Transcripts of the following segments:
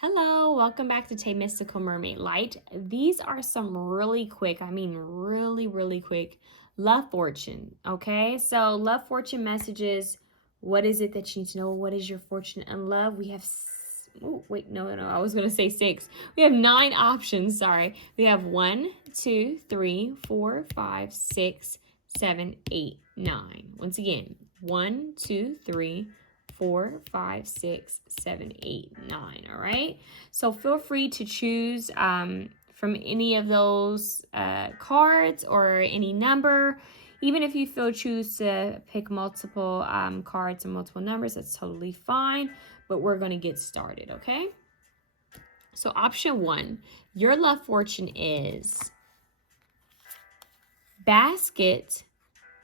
Hello, welcome back to TayMysticalMermaidLight. These are some really quick, really quick love fortune, okay? So love fortune messages, what is it that you need to know? What is your fortune in love? We have, oh, wait, no, I was going to say 6. We have 9 options, sorry. We have 1, 2, 3, 4, 5, 6, 7, 8, 9. Once again, 1, 2, 3, 4, 5, 6, 7, 8, 9. All right. So feel free to choose from any of those cards or any number. Even if you choose to pick multiple cards and multiple numbers, that's totally fine. But we're going to get started. Okay. So option 1, your love fortune is basket,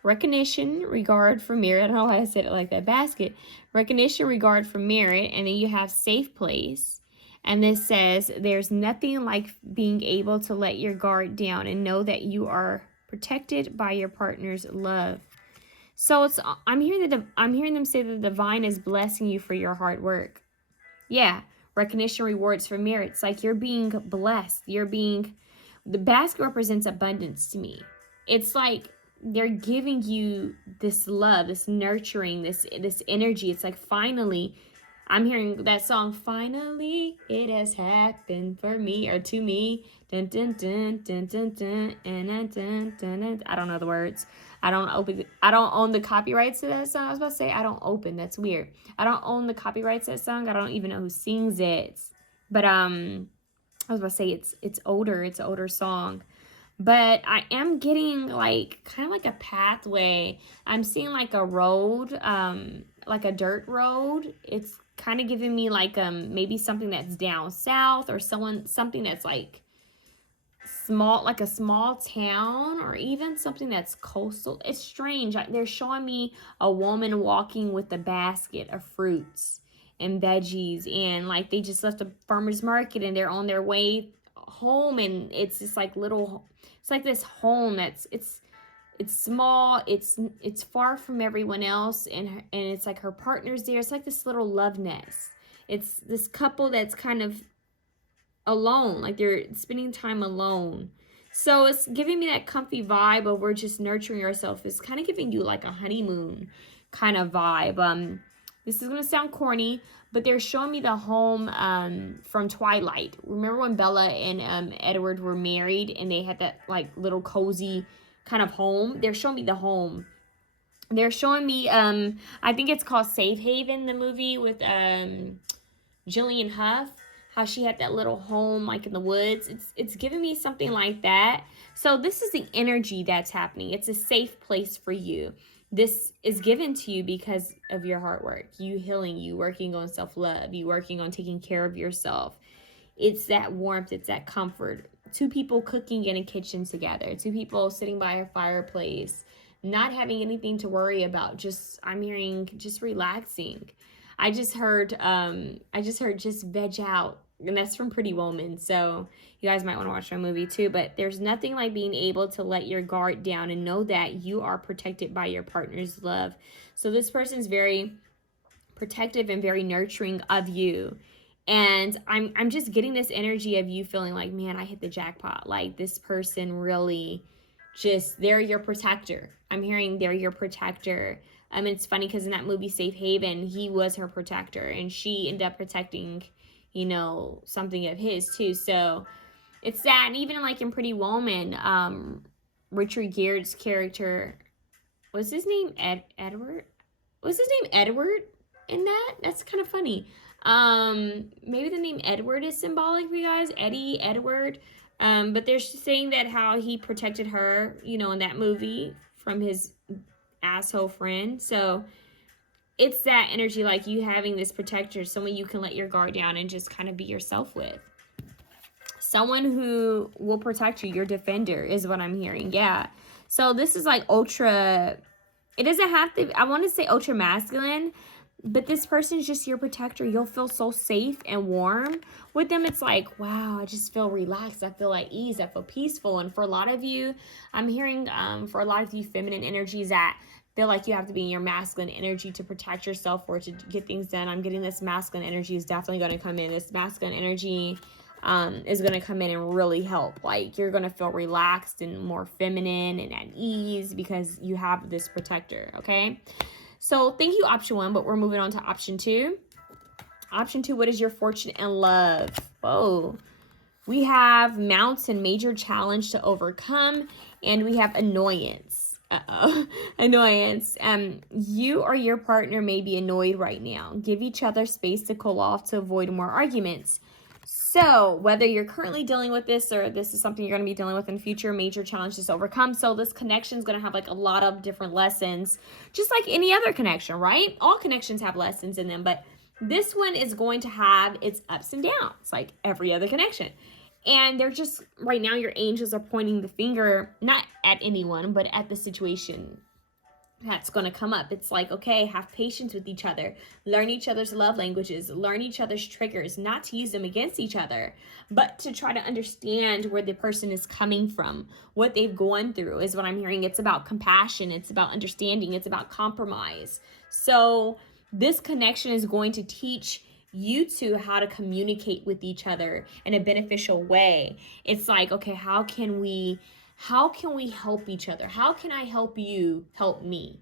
recognition, regard for merit. I don't know why I said it like that. Basket, recognition, regard for merit. And then you have safe place. And this says, there's nothing like being able to let your guard down and know that you are protected by your partner's love. So I'm hearing them say that the divine is blessing you for your hard work. Yeah, recognition, rewards for merit. It's like you're being blessed. The basket represents abundance to me. It's like they're giving you this love, this nurturing, this energy. It's like finally, I'm hearing that song, finally it has happened for me or to me. Dun, dun, dun, dun, dun, dun, dun, dun, dun, dun, dun. I don't know the words. I don't own the copyrights to that song. I was about to say I don't open. That's weird. I don't own the copyrights to that song. I don't even know who sings it. But I was about to say it's older. It's an older song. But I am getting like kind of like a pathway. I'm seeing like a road, like a dirt road. It's kind of giving me like maybe something that's down south or something that's like small, like a small town, or even something that's coastal. It's strange. They're showing me a woman walking with a basket of fruits and veggies, and like they just left a farmer's market and they're on their way home, and it's just like it's like this home that's it's small, it's far from everyone else, and it's like her partner's there. It's like this little love nest. It's this couple that's kind of alone, like they're spending time alone. So it's giving me that comfy vibe of we're just nurturing ourselves. It's kind of giving you like a honeymoon kind of vibe. This is gonna sound corny, but they're showing me the home from Twilight. Remember when Bella and Edward were married and they had that like little cozy kind of home? They're showing me the home. They're showing me I think it's called Safe Haven, the movie with Jillian Huff, how she had that little home like in the woods. It's giving me something like that. So this is the energy that's happening. It's a safe place for you. This is given to you because of your hard work, you healing, you working on self-love, you working on taking care of yourself. It's that warmth, it's that comfort. 2 people cooking in a kitchen together, 2 people sitting by a fireplace, not having anything to worry about. I'm hearing just relaxing. I just heard just veg out, and that's from Pretty Woman. So you guys might want to watch that movie too. But there's nothing like being able to let your guard down and know that you are protected by your partner's love. So this person's very protective and very nurturing of you. And I'm just getting this energy of you feeling like, man, I hit the jackpot. Like this person really they're your protector. I'm hearing they're your protector. It's funny because in that movie Safe Haven, he was her protector and she ended up protecting, something of his too. So it's that. And even like in Pretty Woman, Richard Gere's character, was his name Edward? Was his name Edward in that? That's kind of funny. Maybe the name Edward is symbolic for you guys. Eddie, Edward. But they're saying that how he protected her, in that movie from his asshole friend. So it's that energy, like you having this protector, someone you can let your guard down and just kind of be yourself with. Someone who will protect you, your defender is what I'm hearing. Yeah. So this is like ultra, it doesn't have to, I want to say ultra masculine, but this person is just your protector. You'll feel so safe and warm with them. It's like, wow, I just feel relaxed. I feel at ease. I feel peaceful. And for a lot of you, I'm hearing for a lot of you feminine energies that feel like you have to be in your masculine energy to protect yourself or to get things done. I'm getting this masculine energy is definitely going to come in. This masculine energy is going to come in and really help. Like, you're going to feel relaxed and more feminine and at ease because you have this protector, okay? So thank you, option 1, but we're moving on to option 2. Option 2, what is your fortune and love? Whoa. We have mountain, major challenge to overcome, and we have annoyance. Annoyance. You or your partner may be annoyed right now. Give each other space to cool off to avoid more arguments. So whether you're currently dealing with this or this is something you're going to be dealing with in the future, major challenges to overcome. So this connection is going to have like a lot of different lessons, just like any other connection, right? All connections have lessons in them, but this one is going to have its ups and downs, like every other connection. And they're just, right now, your angels are pointing the finger, not at anyone, but at the situation that's going to come up. It's like, okay, have patience with each other. Learn each other's love languages. Learn each other's triggers, not to use them against each other, but to try to understand where the person is coming from, what they've gone through is what I'm hearing. It's about compassion. It's about understanding. It's about compromise. So this connection is going to teach you two how to communicate with each other in a beneficial way. It's like, okay, how can we help each other? How can I help you help me?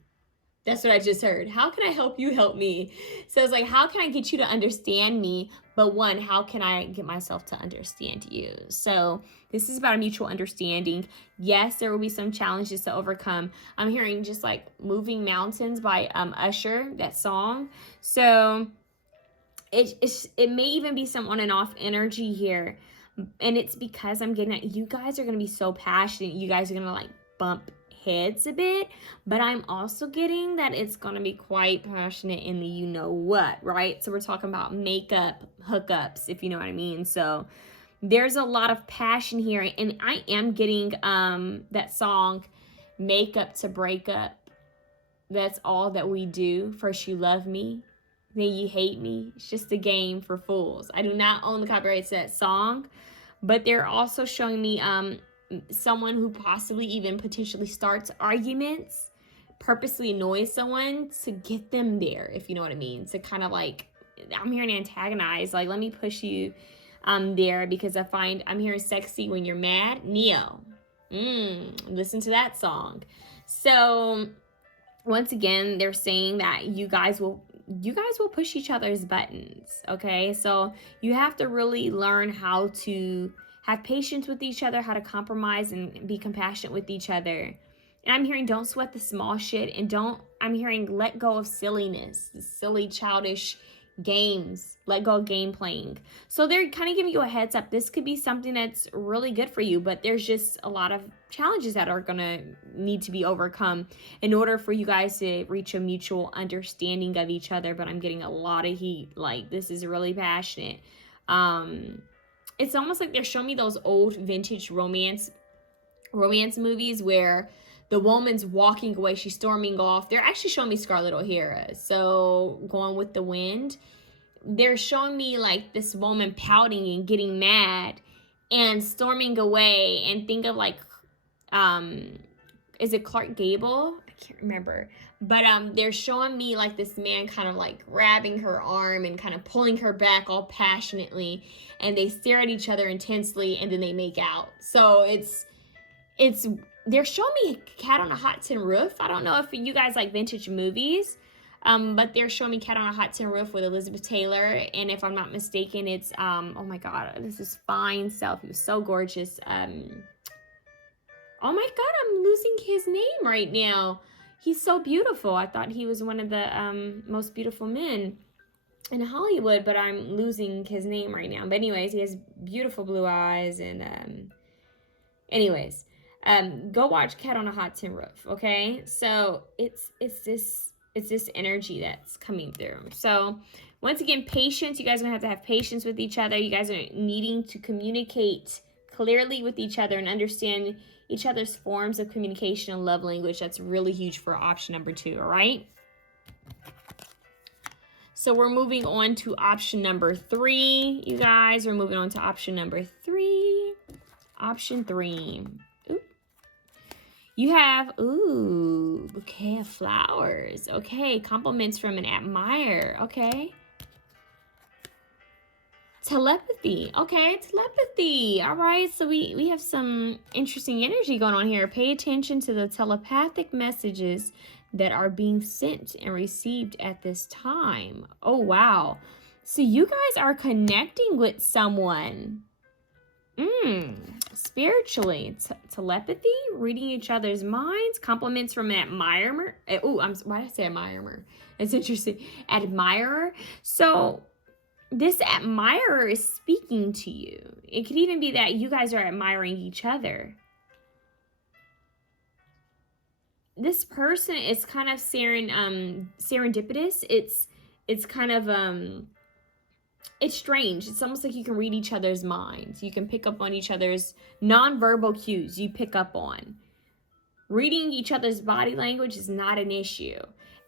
That's what I just heard. How can I help you help me? So it's like, how can I get you to understand me? But one, how can I get myself to understand you? So this is about a mutual understanding. Yes, there will be some challenges to overcome. I'm hearing just like Moving Mountains by Usher, that song. So it may even be some on and off energy here. And it's because I'm getting that you guys are going to be so passionate. You guys are going to like bump heads a bit. But I'm also getting that it's going to be quite passionate in the you know what, right? So we're talking about makeup, hookups, if you know what I mean. So there's a lot of passion here. And I am getting that song, Makeup to Break Up. That's all that we do. First you love me, then you hate me. It's just a game for fools. I do not own the copyrights to that song, but they're also showing me someone who possibly even potentially starts arguments, purposely annoys someone to get them there, if you know what I mean. To kind of like, I'm hearing antagonize, like let me push you there because I'm hearing sexy when you're mad. Neo. Listen to that song. So once again, they're saying that you guys will push each other's buttons, okay? So you have to really learn how to have patience with each other, how to compromise and be compassionate with each other. And I'm hearing don't sweat the small shit, and I'm hearing let go of silliness, the silly, childish games, let go of game playing. So they're kind of giving you a heads up. This could be something that's really good for you, but there's just a lot of challenges that are going to need to be overcome in order for you guys to reach a mutual understanding of each other. But I'm getting a lot of heat. Like, this is really passionate. It's almost like they're showing me those old vintage romance movies where the woman's walking away, she's storming off. They're actually showing me Scarlett O'Hara. So Gone with the Wind. They're showing me like this woman pouting and getting mad and storming away, and think of like, is it Clark Gable? I can't remember. But they're showing me like this man kind of like grabbing her arm and kind of pulling her back all passionately, and they stare at each other intensely, and then they make out. So it's they're showing me Cat on a Hot Tin Roof. I don't know if you guys like vintage movies, but they're showing me Cat on a Hot Tin Roof with Elizabeth Taylor. And if I'm not mistaken, it's, oh my God, this is fine self. He was so gorgeous. Oh my God, I'm losing his name right now. He's so beautiful. I thought he was one of the most beautiful men in Hollywood, but I'm losing his name right now. But anyways, he has beautiful blue eyes. And anyways, go watch Cat on a Hot Tin Roof, okay? So it's this energy that's coming through. So once again, patience. You guys are gonna have to have patience with each other. You guys are needing to communicate clearly with each other and understand each other's forms of communication and love language. That's really huge for option number 2, all right? So we're moving on to option number 3, you guys. We're moving on to option number 3. Option 3. You have, ooh, bouquet of flowers. Okay, compliments from an admirer. Okay. Telepathy. Okay, telepathy. All right, so we have some interesting energy going on here. Pay attention to the telepathic messages that are being sent and received at this time. Oh, wow. So you guys are connecting with someone. Spiritually. Telepathy, reading each other's minds, compliments from an admirer. Why did I say admirer? It's interesting. Admirer. So this admirer is speaking to you. It could even be that you guys are admiring each other. This person is kind of serendipitous. It's kind of it's strange. It's almost like you can read each other's minds. You can pick up on each other's nonverbal cues. You pick up on. Reading each other's body language is not an issue.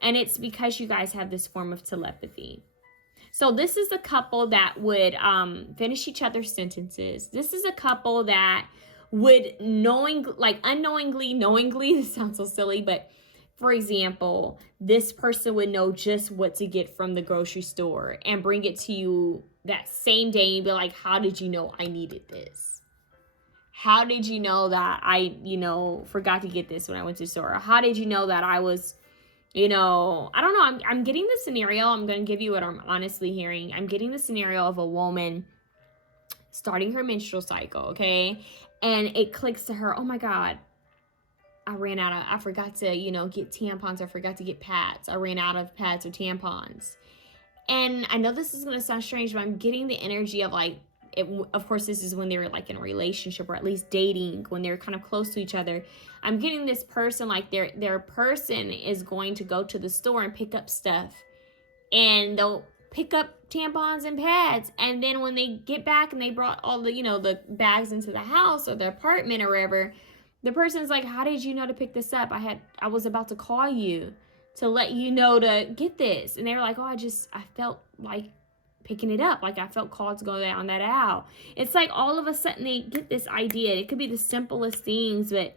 And it's because you guys have this form of telepathy. So this is a couple that would finish each other's sentences. This is a couple that would unknowingly, knowingly, this sounds so silly, but for example, this person would know just what to get from the grocery store and bring it to you that same day and be like, how did you know I needed this? How did you know that I, forgot to get this when I went to the store? Or how did you know that I was, I don't know. I'm getting the scenario. I'm going to give you what I'm honestly hearing. I'm getting the scenario of a woman starting her menstrual cycle, okay? And it clicks to her, oh my God, I forgot to, get tampons. I forgot to get pads. I ran out of pads or tampons. And I know this is going to sound strange, but I'm getting the energy of of course, this is when they're like in a relationship or at least dating, when they're kind of close to each other. I'm getting this person, like their person is going to go to the store and pick up stuff. And they'll pick up tampons and pads. And then when they get back and they brought all the, the bags into the house or the apartment or wherever, the person's like, how did you know to pick this up? I was about to call you to let you know to get this. And they were like, oh, I felt like picking it up. Like I felt called to go down that aisle. It's like all of a sudden they get this idea. It could be the simplest things, but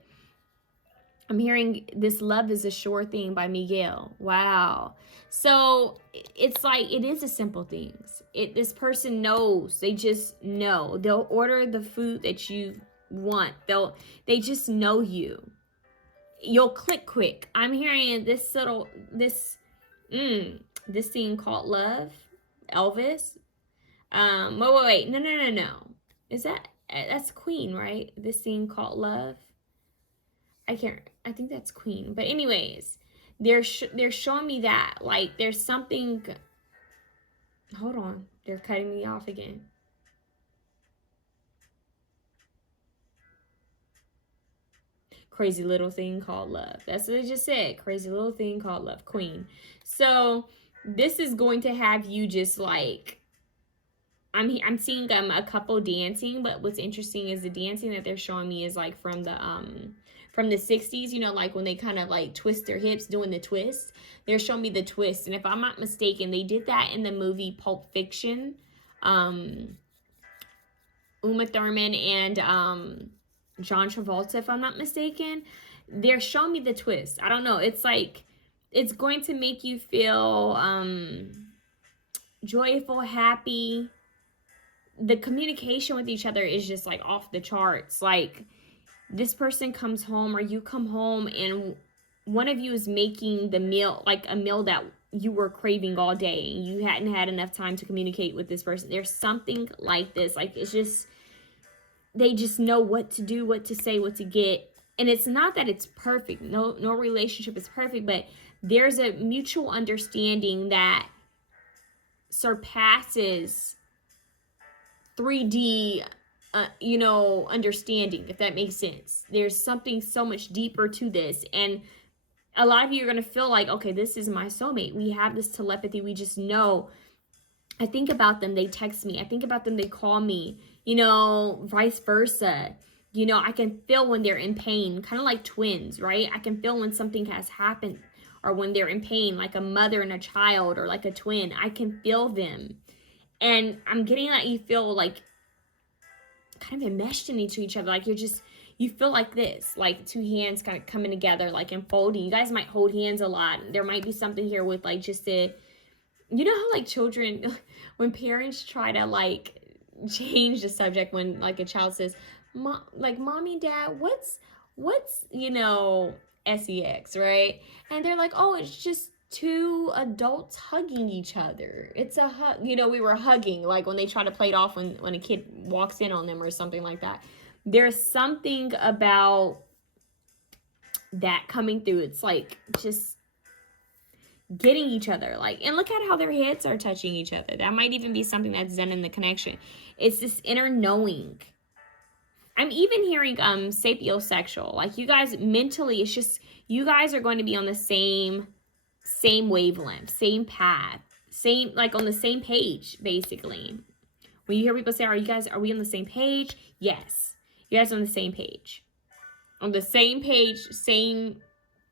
I'm hearing this Love is a Sure Thing by Miguel. Wow. So it's like, it is the simple things. This person knows. They just know. They'll order the food that you want. They just know you. You'll click quick. I'm hearing this thing called love. Elvis. Wait. No. That's Queen, right? This thing called love. I think that's Queen. But anyways, they're showing me that like there's something. Hold on, they're cutting me off again. Crazy little thing called love. That's what I just said. Crazy little thing called love. Queen. So this is going to have you just like, I'm seeing a couple dancing, but what's interesting is the dancing that they're showing me is like from the 60s, like when they kind of like twist their hips doing the twist. They're showing me the twist. And if I'm not mistaken, they did that in the movie Pulp Fiction. Uma Thurman and John Travolta, if I'm not mistaken. They're showing me the twist. I don't know. It's like, it's going to make you feel joyful, happy. The communication with each other is just like off the charts. Like this person comes home or you come home and one of you is making the meal, like a meal that you were craving all day and you hadn't had enough time to communicate with this person. There's something like this. Like it's just, they just know what to do, what to say, what to get. And it's not that it's perfect. No relationship is perfect, but there's a mutual understanding that surpasses 3D, understanding, if that makes sense. There's something so much deeper to this. And a lot of you are going to feel like, okay, this is my soulmate. We have this telepathy. We just know. I think about them. They text me. I think about them. They call me, vice versa. I can feel when they're in pain, kind of like twins, right? I can feel when something has happened or when they're in pain, like a mother and a child or like a twin. I can feel them. And I'm getting that you feel like kind of enmeshed into each other. Like you feel like this, like two hands kind of coming together, like and folding. You guys might hold hands a lot. There might be something here with like just a, you know how like children, when parents try to like change the subject when like a child says, like mommy, dad, what's, you know, sex, right? And they're like, oh, it's just two adults hugging each other. It's a hug. You know, we were hugging, like when they try to play it off when a kid walks in on them or something like that. There's something about that coming through. It's like just getting each other, like, and look at how their heads are touching each other. That might even be something that's done in the connection. It's this inner knowing. I'm even hearing sapiosexual. Like you guys mentally, it's just you guys are going to be on the same wavelength, same path, same, like on the same page, basically. When you hear people say, are we on the same page? Yes. You guys are on the same page. On the same page, same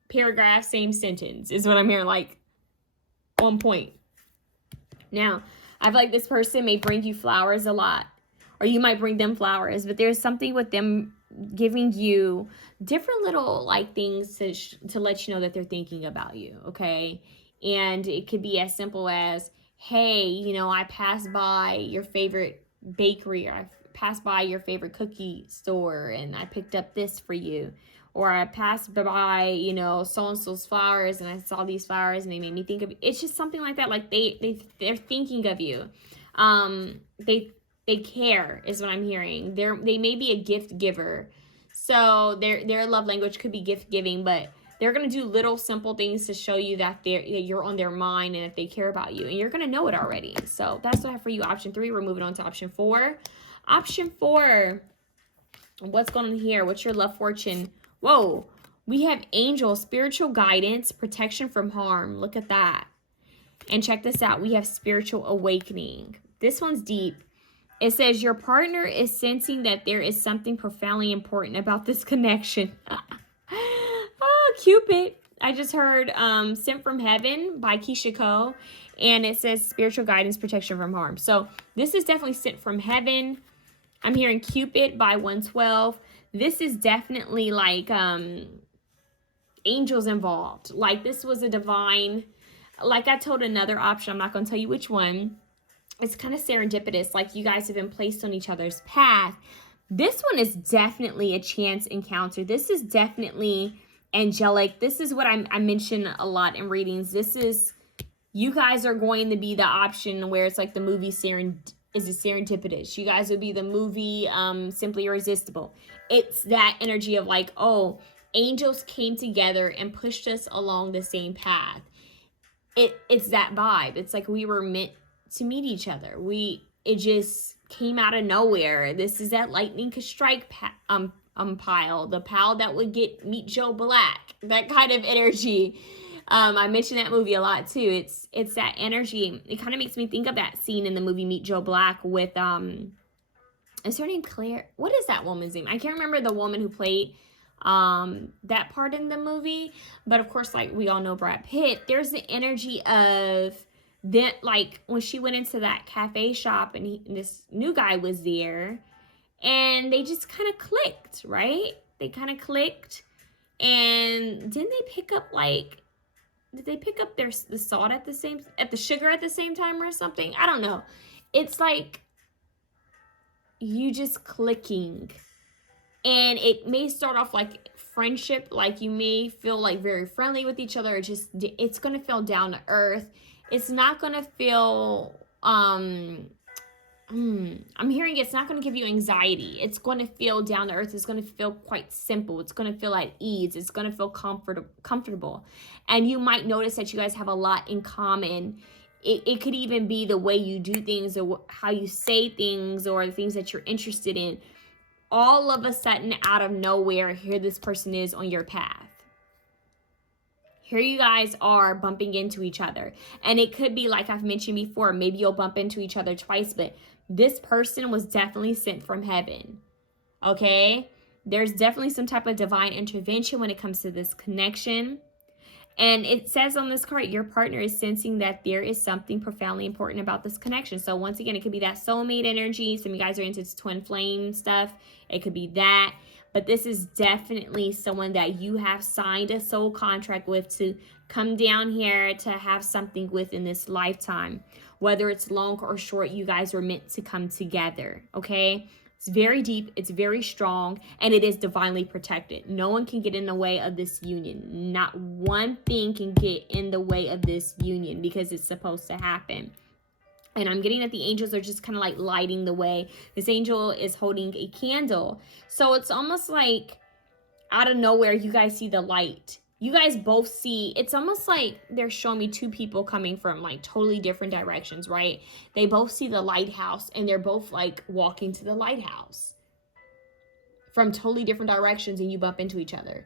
paragraph, same sentence is what I'm hearing, like on point. Now, I feel like this person may bring you flowers a lot, or you might bring them flowers, but there's something with them giving you different little like things to let you know that they're thinking about you, okay? And it could be as simple as, hey, you know, I passed by your favorite bakery, or I passed by your favorite cookie store and I picked up this for you. Or I passed by, you know, so-and-so's flowers and I saw these flowers and they made me think of you. It's just something like that. Like they're thinking of you. They care is what I'm hearing. They may be a gift giver. So their love language could be gift giving, but they're going to do little simple things to show you that you're on their mind and that they care about you. And you're going to know it already. So that's what I have for you. Option 3, we're moving on to option 4. Option 4, what's going on here? What's your love fortune? Whoa, we have angels, spiritual guidance, protection from harm. Look at that. And check this out. We have spiritual awakening. This one's deep. It says your partner is sensing that there is something profoundly important about this connection. Oh, Cupid. I just heard Sent from Heaven by Keisha Cole. And it says spiritual guidance, protection from harm. So this is definitely sent from heaven. I'm hearing Cupid by 112. This is definitely like angels involved. Like this was a divine, like I told another option, I'm not going to tell you which one. It's kind of serendipitous, like you guys have been placed on each other's path. This one is definitely a chance encounter. This is definitely angelic. This is what I mention a lot in readings. This is, you guys are going to be the option where it's like the movie serendipitous. You guys would be the movie Simply Irresistible. It's that energy of like, oh, angels came together and pushed us along the same path. It's that vibe. It's like we were meant to meet each other. It just came out of nowhere. This is that lightning could strike pile, the pile that would meet Joe Black, that kind of energy. I mentioned that movie a lot too. It's that energy. It kind of makes me think of that scene in the movie Meet Joe Black with is her name Claire? What is that woman's name? I can't remember the woman who played that part in the movie, but of course, like we all know Brad Pitt. There's the energy of that, like when she went into that cafe shop and this new guy was there, and they just kind of clicked, right? They kind of clicked, and didn't they pick up like? Did they pick up the salt the sugar at the same time or something? I don't know. It's like you just clicking. And it may start off like friendship, like you may feel like very friendly with each other. It's going to feel down to earth. It's not going to feel, I'm hearing it's not going to give you anxiety. It's going to feel down to earth. It's going to feel quite simple. It's going to feel at ease. It's going to feel comfortable. And you might notice that you guys have a lot in common. It could even be the way you do things or how you say things or the things that you're interested in. All of a sudden, out of nowhere, here this person is on your path. Here you guys are bumping into each other. And it could be like I've mentioned before, maybe you'll bump into each other twice, but this person was definitely sent from heaven. Okay? There's definitely some type of divine intervention when it comes to this connection. And it says on this card, your partner is sensing that there is something profoundly important about this connection. So once again, it could be that soulmate energy. Some of you guys are into twin flame stuff. It could be that. But this is definitely someone that you have signed a soul contract with to come down here to have something with in this lifetime. Whether it's long or short, you guys were meant to come together, okay? It's very deep, it's very strong, and it is divinely protected. No one can get in the way of this union. Not one thing can get in the way of this union because it's supposed to happen. And I'm getting that the angels are just kind of like lighting the way. This angel is holding a candle. So it's almost like out of nowhere, you guys see the light. You guys both see, it's almost like they're showing me two people coming from like totally different directions, right? They both see the lighthouse and they're both like walking to the lighthouse from totally different directions, and you bump into each other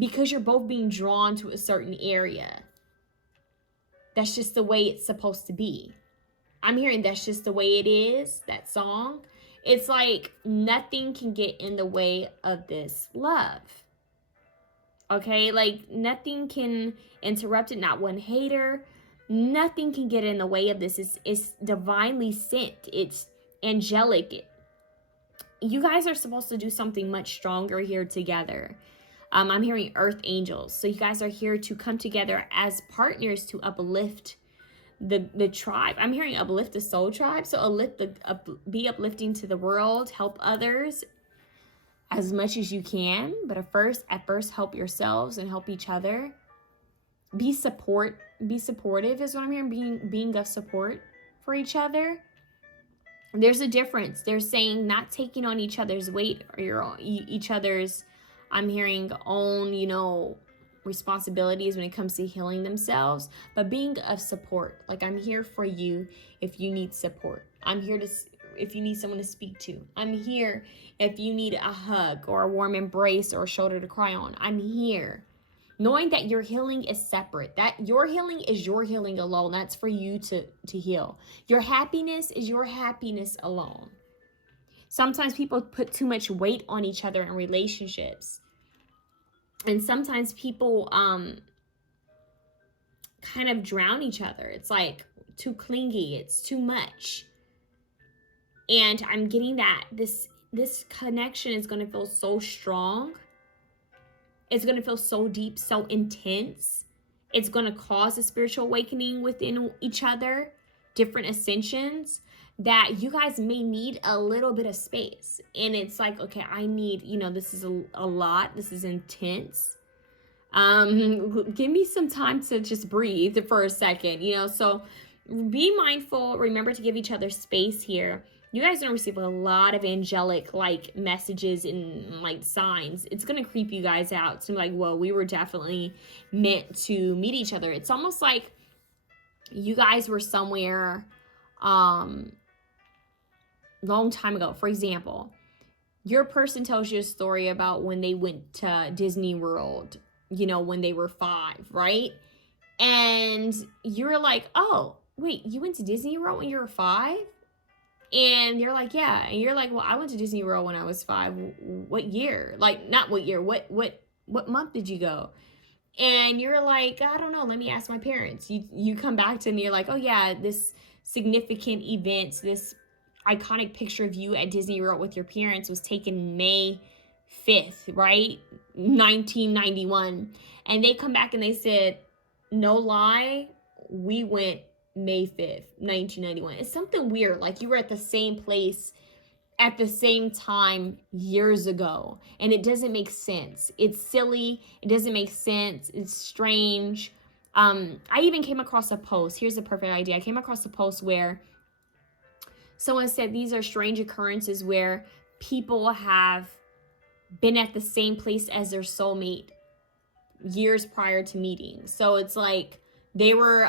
because you're both being drawn to a certain area. That's just the way it's supposed to be. I'm hearing that's just the way it is, that song. It's like nothing can get in the way of this love. Okay, like nothing can interrupt it, not one hater. Nothing can get in the way of this. It's divinely sent. It's angelic. You guys are supposed to do something much stronger here together. I'm hearing earth angels. So you guys are here to come together as partners to uplift the tribe. I'm hearing uplift the soul tribe. So be uplifting to the world, help others as much as you can. But at first help yourselves and help each other. Be supportive is what I'm hearing. Being of support for each other. There's a difference. They're saying not taking on each other's weight or each other's, I'm hearing, own, responsibilities when it comes to healing themselves, but being of support. Like, I'm here for you if you need support. I'm here if you need someone to speak to. I'm here if you need a hug or a warm embrace or a shoulder to cry on. I'm here. Knowing that your healing is separate, that your healing is your healing alone. That's for you to heal. Your happiness is your happiness alone. Sometimes people put too much weight on each other in relationships. And sometimes people kind of drown each other. It's like too clingy. It's too much. And I'm getting that this connection is going to feel so strong. It's going to feel so deep, so intense. It's going to cause a spiritual awakening within each other, different ascensions, that you guys may need a little bit of space. And it's like, okay, I need, this is a lot. This is intense. Give me some time to just breathe for a second, so be mindful. Remember to give each other space here. You guys are going to receive a lot of angelic messages and signs. It's going to creep you guys out. It's going to be like, whoa, we were definitely meant to meet each other. It's almost like you guys were somewhere long time ago. For example, your person tells you a story about when they went to Disney World, when they were 5, right? And you're like, oh, wait, you went to Disney World when you were 5? And you're like, yeah. And you're like, well, I went to Disney World when I was 5. What year? Not what year. What month did you go? And you're like, I don't know. Let me ask my parents. You come back to me. You're like, oh yeah, this significant event, this iconic picture of you at Disney World with your parents was taken May 5th, right? 1991. And they come back and they said, no lie, we went May 5th, 1991. It's something weird. Like you were at the same place at the same time years ago. And it doesn't make sense. It's silly. It doesn't make sense. It's strange. I even came across a post. Here's a perfect idea. I came across a post where someone said these are strange occurrences where people have been at the same place as their soulmate years prior to meeting. So it's like they were,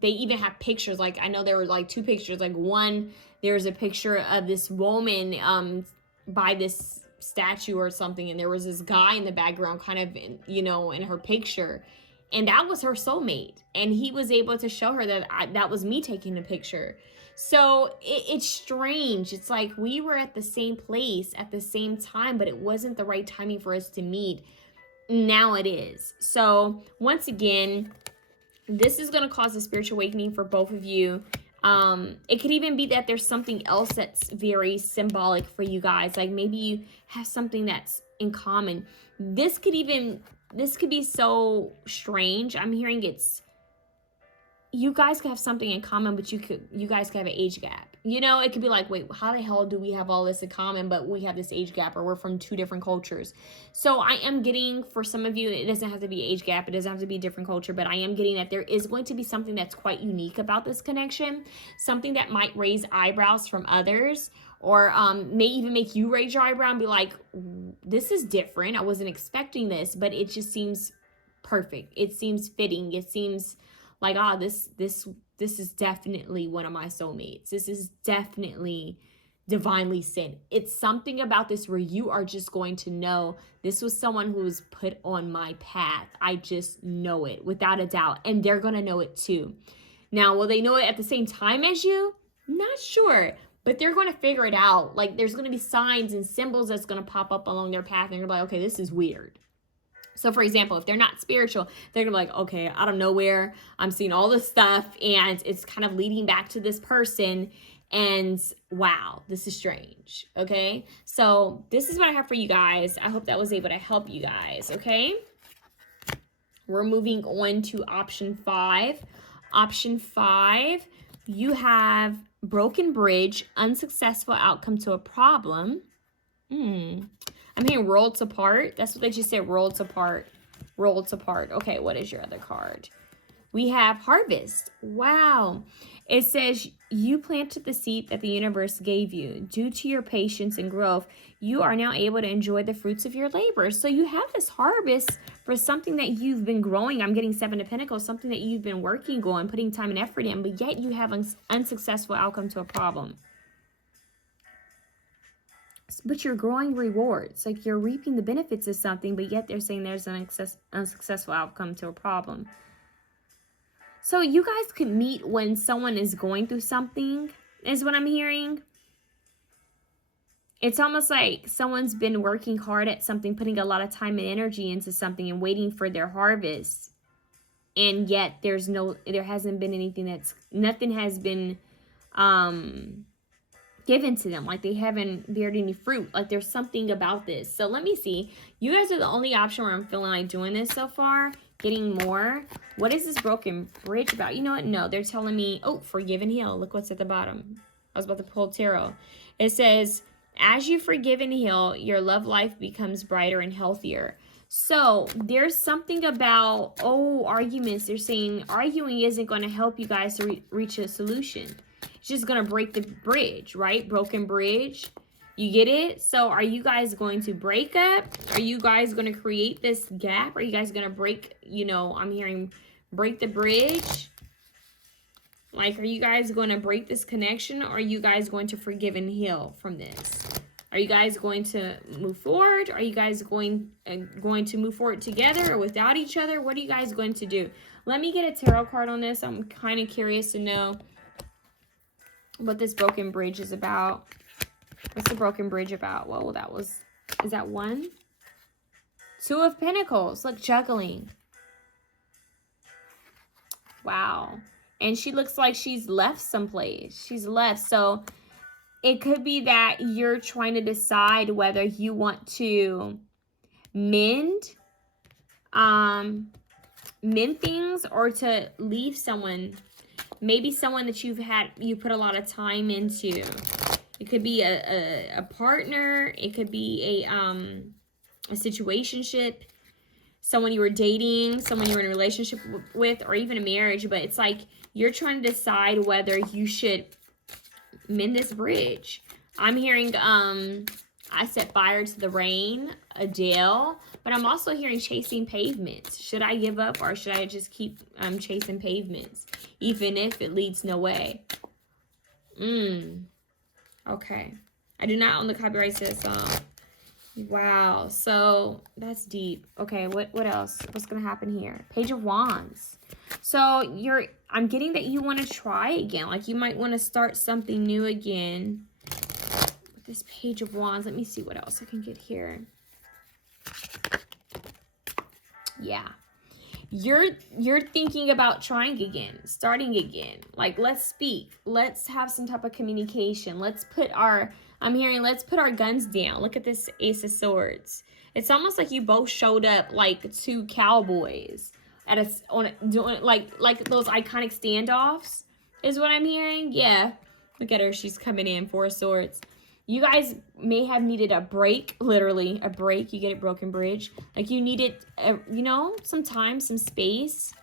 they even have pictures. Like, I know there were 2 pictures. Like one, there's a picture of this woman by this statue or something. And there was this guy in the background kind of, in her picture. And that was her soulmate. And he was able to show her that that was me taking the picture. So it's strange. It's like we were at the same place at the same time, but it wasn't the right timing for us to meet. Now it is. So once again, this is going to cause a spiritual awakening for both of you. It could even be that there's something else that's very symbolic for you guys. Like maybe you have something that's in common. This could be so strange. I'm hearing you guys could have something in common, but you guys could have an age gap. You know, it could be like, wait, how the hell do we have all this in common, but we have this age gap, or we're from 2 different cultures? So I am getting, for some of you, it doesn't have to be age gap, it doesn't have to be a different culture, but I am getting that there is going to be something that's quite unique about this connection, something that might raise eyebrows from others, or may even make you raise your eyebrow and be like, this is different, I wasn't expecting this, but it just seems perfect, it seems fitting, it seems like, this is definitely one of my soulmates. This is definitely divinely sent. It's something about this where you are just going to know this was someone who was put on my path. I just know it without a doubt. And they're going to know it too. Now, will they know it at the same time as you? Not sure. But they're going to figure it out. Like, there's going to be signs and symbols that's going to pop up along their path. And you're like, okay, this is weird. So, for example, if they're not spiritual, they're going to be like, okay, out of nowhere, I'm seeing all this stuff, and it's kind of leading back to this person, and wow, this is strange, okay? So, this is what I have for you guys. I hope that was able to help you guys, okay? We're moving on to option 5. Option 5, you have broken bridge, unsuccessful outcome to a problem. I'm hearing worlds apart. That's what they just said, worlds apart. Worlds apart. Okay, what is your other card? We have harvest. Wow. It says, you planted the seed that the universe gave you. Due to your patience and growth, you are now able to enjoy the fruits of your labor. So you have this harvest for something that you've been growing. I'm getting 7 of Pentacles, something that you've been working on, putting time and effort in, but yet you have an unsuccessful outcome to a problem. But you're growing rewards, like you're reaping the benefits of something, but yet they're saying there's an unsuccessful outcome to a problem. So you guys could meet when someone is going through something, is what I'm hearing. It's almost like someone's been working hard at something, putting a lot of time and energy into something and waiting for their harvest. And yet there hasn't been anything nothing has been, given to them, like they haven't beared any fruit, like there's something about this. So let me see, you guys are the only option where I'm feeling like doing this so far, getting more. What is this broken bridge about? You know what? No, they're telling me, oh, forgive and heal. Look what's at the bottom. I was about to pull tarot. It says, as you forgive and heal, your love life becomes brighter and healthier. So there's something about, arguments. They're saying arguing isn't going to help you guys to reach a solution. It's just going to break the bridge, right? Broken bridge. You get it? So are you guys going to break up? Are you guys going to create this gap? Are you guys going to break, I'm hearing break the bridge? Like, are you guys going to break this connection? Or are you guys going to forgive and heal from this? Are you guys going to move forward? Are you guys going to move forward together or without each other? What are you guys going to do? Let me get a tarot card on this. I'm kind of curious to know what this broken bridge is about. What's the broken bridge about? Well, is that 1? 2 of Pentacles. Look, juggling. Wow. And she looks like she's left someplace. She's left. So it could be that you're trying to decide whether you want to mend things or to leave someone. Maybe someone that you put a lot of time into. It could be a partner. It could be a situationship. Someone you were dating, someone you were in a relationship with, or even a marriage. But it's like you're trying to decide whether you should mend this bridge. I'm hearing I set fire to the rain, Adele. But I'm also hearing chasing pavements. Should I give up or should I just keep chasing pavements? Even if it leads no way. Okay. I do not own the copyright to this song. Wow. So that's deep. Okay. What else? What's going to happen here? Page of Wands. So I'm getting that you want to try again. Like you might want to start something new again. With this Page of Wands. Let me see what else I can get here. Yeah. you're thinking about trying again, starting again. Like, let's speak. Let's have some type of communication. Let's put our guns down. Look at this Ace of Swords. It's almost like you both showed up like two cowboys at doing like those iconic standoffs is what I'm hearing. Yeah. Look at her. She's coming in, 4 of Swords. You guys may have needed a break, literally a break. You get it, broken bridge. Like you needed, you know, some time, some space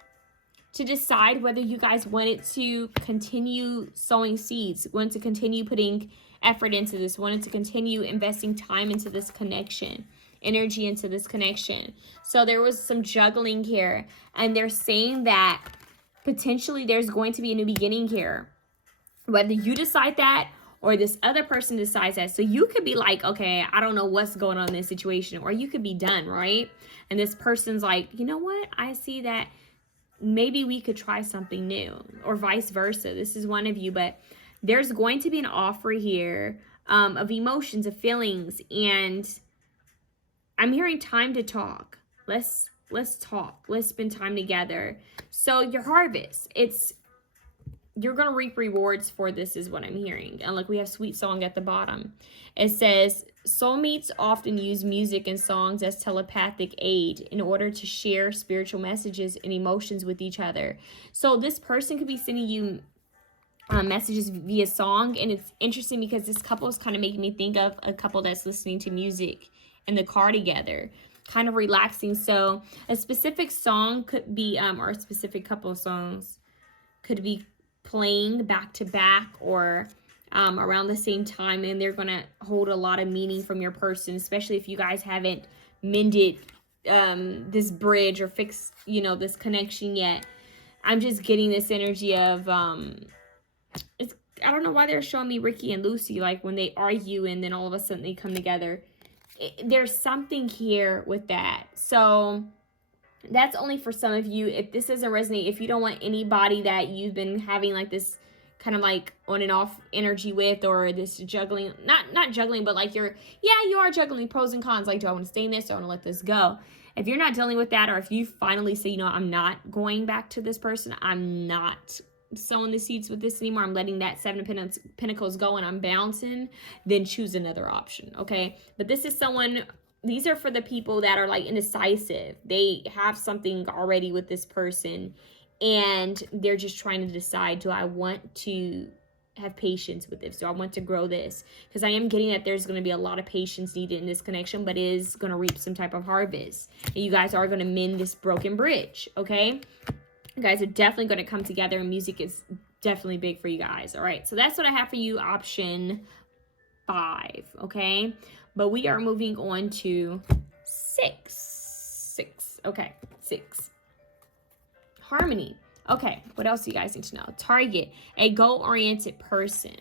to decide whether you guys wanted to continue sowing seeds, wanted to continue putting effort into this, wanted to continue investing time into this connection, energy into this connection. So there was some juggling here, and they're saying that potentially there's going to be a new beginning here. Whether you decide that or this other person decides that. So you could be like, okay, I don't know what's going on in this situation. Or you could be done, right? And this person's like, you know what? I see that maybe we could try something new, or vice versa. This is one of you, but there's going to be an offer here of emotions, of feelings. And I'm hearing time to talk. Let's talk. Let's spend time together. So your harvest, you're going to reap rewards for this is what I'm hearing. And like we have Sweet Song at the bottom. It says, soulmates often use music and songs as telepathic aid in order to share spiritual messages and emotions with each other. So this person could be sending you messages via song. And it's interesting because this couple is kind of making me think of a couple that's listening to music in the car together, kind of relaxing. So a specific song could be, or a specific couple of songs could be playing back to back or around the same time, and they're gonna hold a lot of meaning from your person, especially if you guys haven't mended this bridge or fixed, you know, this connection yet. I'm just getting this energy of I don't know why they're showing me Ricky and Lucy, like when they argue and then all of a sudden they come together. There's something here with that. So that's only for some of you. If this doesn't resonate, if you don't want anybody that you've been having like this kind of like on and off energy with, or this juggling, not juggling, but like you are juggling pros and cons. Like, do I want to stay in this? Do I want to let this go? If you're not dealing with that, or if you finally say, you know, I'm not going back to this person, I'm not sowing the seeds with this anymore, I'm letting that 7 of Pentacles go and I'm bouncing, then choose another option, okay? But this is someone, these are for the people that are like indecisive. They have something already with this person and they're just trying to decide, do I want to have patience with this? Do I want to grow this? Because I am getting that there's going to be a lot of patience needed in this connection, but it is going to reap some type of harvest. And you guys are going to mend this broken bridge, okay? You guys are definitely going to come together, and music is definitely big for you guys. All right, so that's what I have for you, option 5, okay? But we are moving on to 6. Okay, 6. Harmony. Okay, what else do you guys need to know? Target, a goal-oriented person.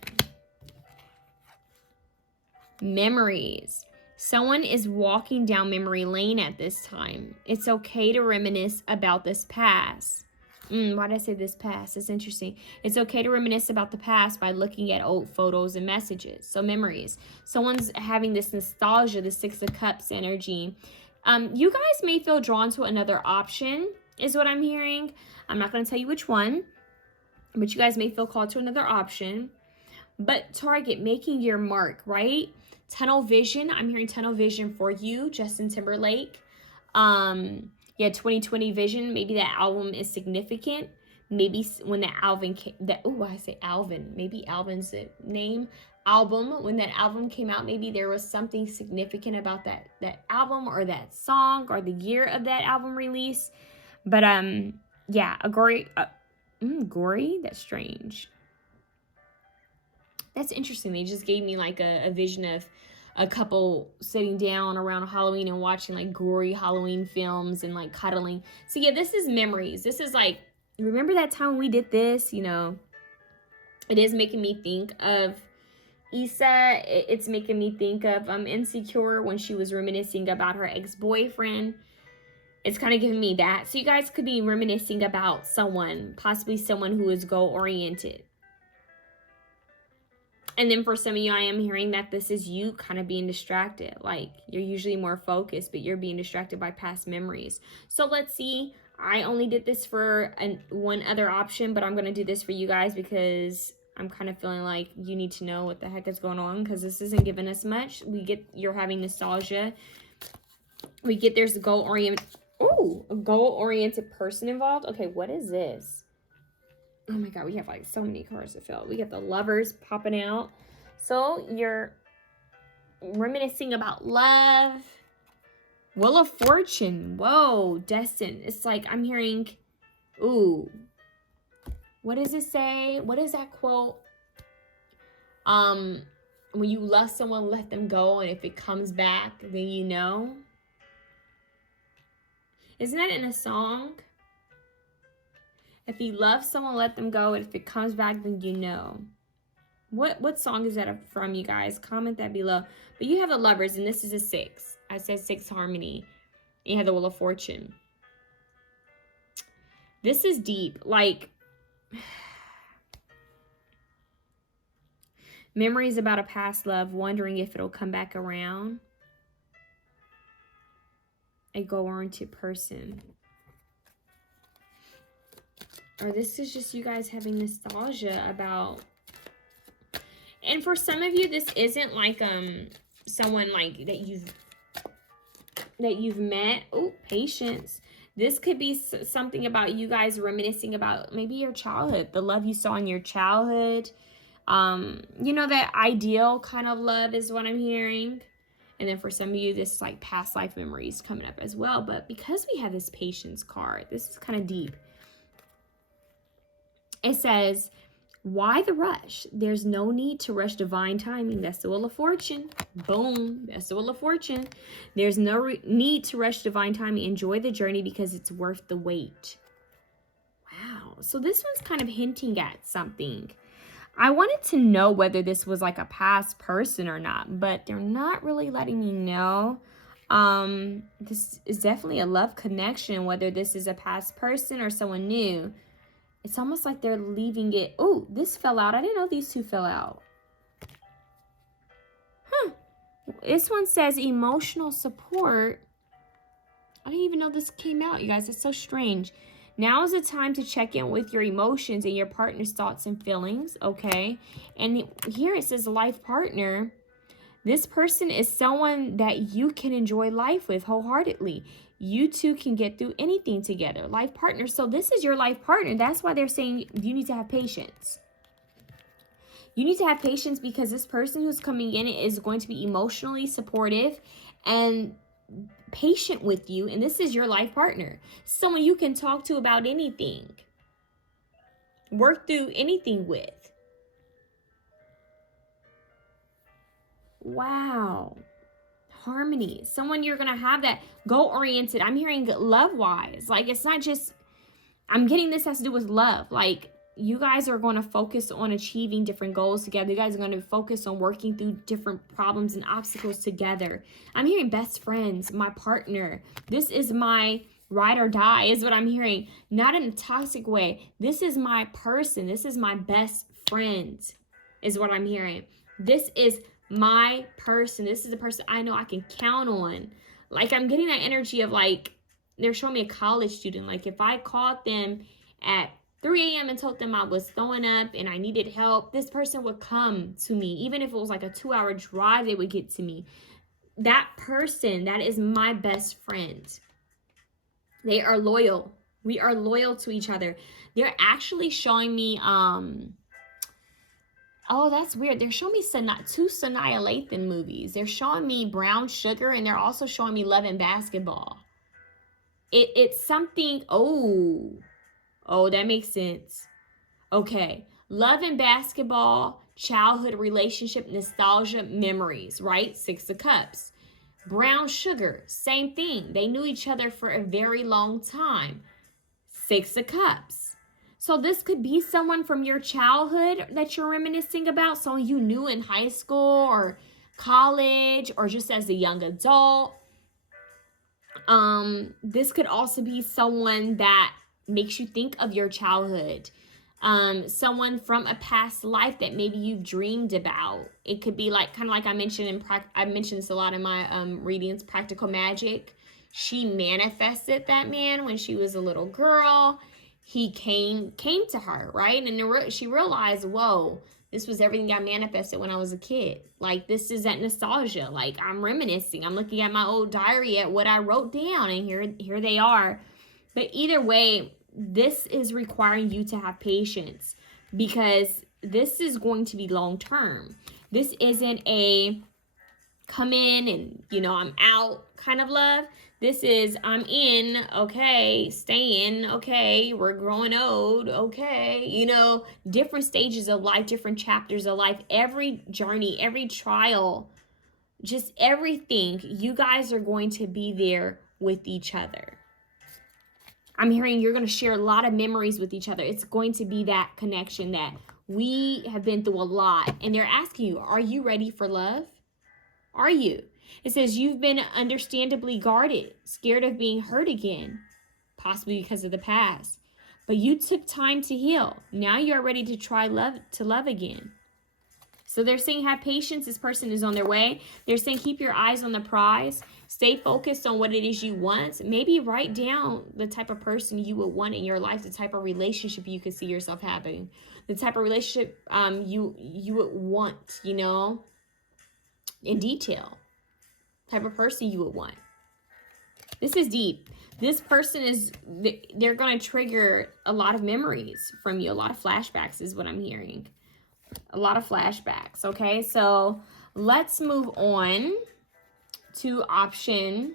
Memories. Someone is walking down memory lane at this time. It's okay to reminisce about this past. Why did I say this past? It's interesting. It's okay to reminisce about the past by looking at old photos and messages. So memories. Someone's having this nostalgia, the 6 of Cups energy. You guys may feel drawn to another option, is what I'm hearing. I'm not going to tell you which one, but you guys may feel called to another option. But target, making your mark, right? Tunnel vision. I'm hearing tunnel vision for you, Justin Timberlake. Yeah, 2020 vision. Maybe that album is significant. Maybe when that Alvin came, I say Alvin. Maybe Alvin's the name. Album. When that album came out, maybe there was something significant about that album or that song or the year of that album release. But yeah, a gory. That's strange. That's interesting. They just gave me like a vision of a couple sitting down around Halloween and watching like gory Halloween films and like cuddling. So yeah, this is memories. This is like, remember that time we did this? You know, it is making me think of Issa. It's making me think of Insecure when she was reminiscing about her ex-boyfriend. It's kind of giving me that. So you guys could be reminiscing about someone, possibly someone who is goal-oriented. And then for some of you, I am hearing that this is you kind of being distracted. Like, you're usually more focused, but you're being distracted by past memories. So let's see I only did this for one other option, but I'm going to do this for you guys because I'm kind of feeling like you need to know what the heck is going on, because this isn't giving us much. We get you're having nostalgia. We get there's a goal-oriented person involved. Okay, what is this? Oh my God, we have like so many cards to fill. We got the Lovers popping out. So you're reminiscing about love. Wheel of Fortune. Whoa, destined. It's like I'm hearing, ooh. What does it say? What is that quote? When you love someone, let them go, and if it comes back, then you know. Isn't that in a song? If you love someone, let them go, and if it comes back, then you know. What song is that from, you guys? Comment that below. But you have the Lovers, and this is a 6. I said 6 harmony. And you have the Wheel of Fortune. This is deep. Like, memories about a past love, wondering if it'll come back around. A goal-oriented person. Or this is just you guys having nostalgia about. And for some of you, this isn't like someone like that you've met. Oh, patience. This could be something about you guys reminiscing about maybe your childhood, the love you saw in your childhood. You know, that ideal kind of love is what I'm hearing. And then for some of you, this is like past life memories coming up as well. But because we have this patience card, this is kind of deep. It says, why the rush? There's no need to rush divine timing. That's the Wheel of Fortune. Boom. That's the Wheel of Fortune. There's no need to rush divine timing. Enjoy the journey because it's worth the wait. Wow. So this one's kind of hinting at something. I wanted to know whether this was like a past person or not, but they're not really letting me know. This is definitely a love connection, whether this is a past person or someone new. It's almost like they're leaving it. Oh, this fell out. I didn't know these two fell out. Huh. This one says emotional support. I didn't even know this came out, you guys. It's so strange. Now is the time to check in with your emotions and your partner's thoughts and feelings, okay? And here it says life partner. This person is someone that you can enjoy life with wholeheartedly. You two can get through anything together. Life partner. So this is your life partner. That's why they're saying you need to have patience. You need to have patience because this person who's coming in is going to be emotionally supportive and patient with you, and this is your life partner, someone you can talk to about anything, work through anything with. Wow. Harmony. Someone you're gonna have that goal-oriented. I'm hearing love-wise. Like, it's not just, I'm getting this has to do with love. Like, you guys are going to focus on achieving different goals together. You guys are going to focus on working through different problems and obstacles together. I'm hearing best friends, my partner. This is my ride or die is what I'm hearing. Not in a toxic way. This is my person. This is my best friend is what I'm hearing. This is my person. This is the person I know I can count on. Like, I'm getting that energy of like, they're showing me a college student. Like, if I called them at 3 a.m. and told them I was throwing up and I needed help, this person would come to me. Even if it was like a 2-hour drive, they would get to me. That person, that is my best friend. They are loyal. We are loyal to each other. They're actually showing me, oh, that's weird. They're showing me two Sanaya Lathan movies. They're showing me Brown Sugar, and they're also showing me Love and Basketball. It's something, Oh, that makes sense. Okay. Love and Basketball, childhood relationship, nostalgia, memories, right? 6 of Cups. Brown Sugar, same thing. They knew each other for a very long time. 6 of Cups. So this could be someone from your childhood that you're reminiscing about, someone you knew in high school or college or just as a young adult. This could also be someone that makes you think of your childhood. Someone from a past life that maybe you've dreamed about. It could be like, kind of like I mentioned I mentioned this a lot in my readings, practical magic. She manifested that man when she was a little girl. He came to her, right? And she realized, whoa, this was everything I manifested when I was a kid. Like, this is that nostalgia. Like, I'm reminiscing. I'm looking at my old diary at what I wrote down, and here they are. But either way, this is requiring you to have patience, because this is going to be long term. This isn't a come in and, you know, I'm out kind of love. This is I'm in, okay, staying, okay, we're growing old, okay, you know, different stages of life, different chapters of life, every journey, every trial, just everything. You guys are going to be there with each other. I'm hearing you're going to share a lot of memories with each other. It's going to be that connection that we have been through a lot. And they're asking you, are you ready for love? Are you? It says you've been understandably guarded, scared of being hurt again, possibly because of the past. But you took time to heal. Now you're ready to try love again. So they're saying have patience. This person is on their way. They're saying keep your eyes on the prize. Stay focused on what it is you want. Maybe write down the type of person you would want in your life, the type of relationship you could see yourself having, the type of relationship you would want, you know, in detail, type of person you would want. This is deep. This person is, they're going to trigger a lot of memories from you. A lot of flashbacks is what I'm hearing. A lot of flashbacks. Okay, so let's move on to option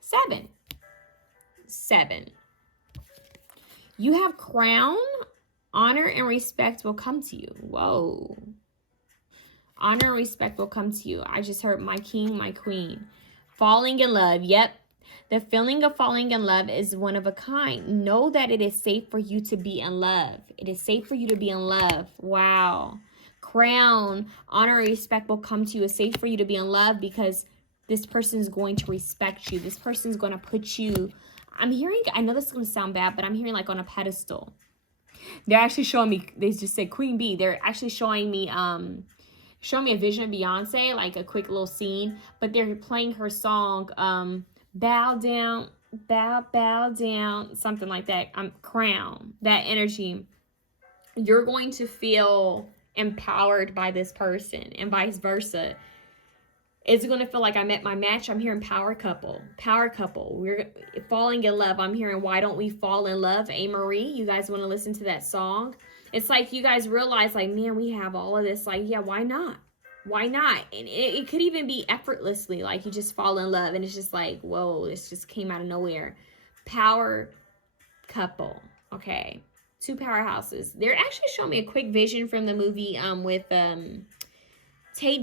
7. 7. You have crown, honor, and respect will come to you. Whoa. Honor and respect will come to you. I just heard my king, my queen. Falling in love. Yep. The feeling of falling in love is one of a kind. Know that it is safe for you to be in love. It is safe for you to be in love. Wow. Crown, honor, and respect will come to you. It's safe for you to be in love because this person is going to respect you. This person is going to put you, I'm hearing, I know this is going to sound bad, but I'm hearing like on a pedestal. They're actually showing me, they just said Queen Bee. They're actually showing me a vision of Beyonce, like a quick little scene, but they're playing her song, bow down, bow down, something like that. Crown, that energy. You're going to feel empowered by this person and vice versa. It's going to feel like I met my match. I'm hearing power couple. We're falling in love. I'm hearing why don't we fall in love? A-Marie, you guys want to listen to that song? It's like you guys realize, like, man, we have all of this. Like, yeah, why not? Why not? And it could even be effortlessly, like you just fall in love and it's just like, whoa, this just came out of nowhere. Power couple. Okay. 2 powerhouses. They're actually showing me a quick vision from the movie with Taye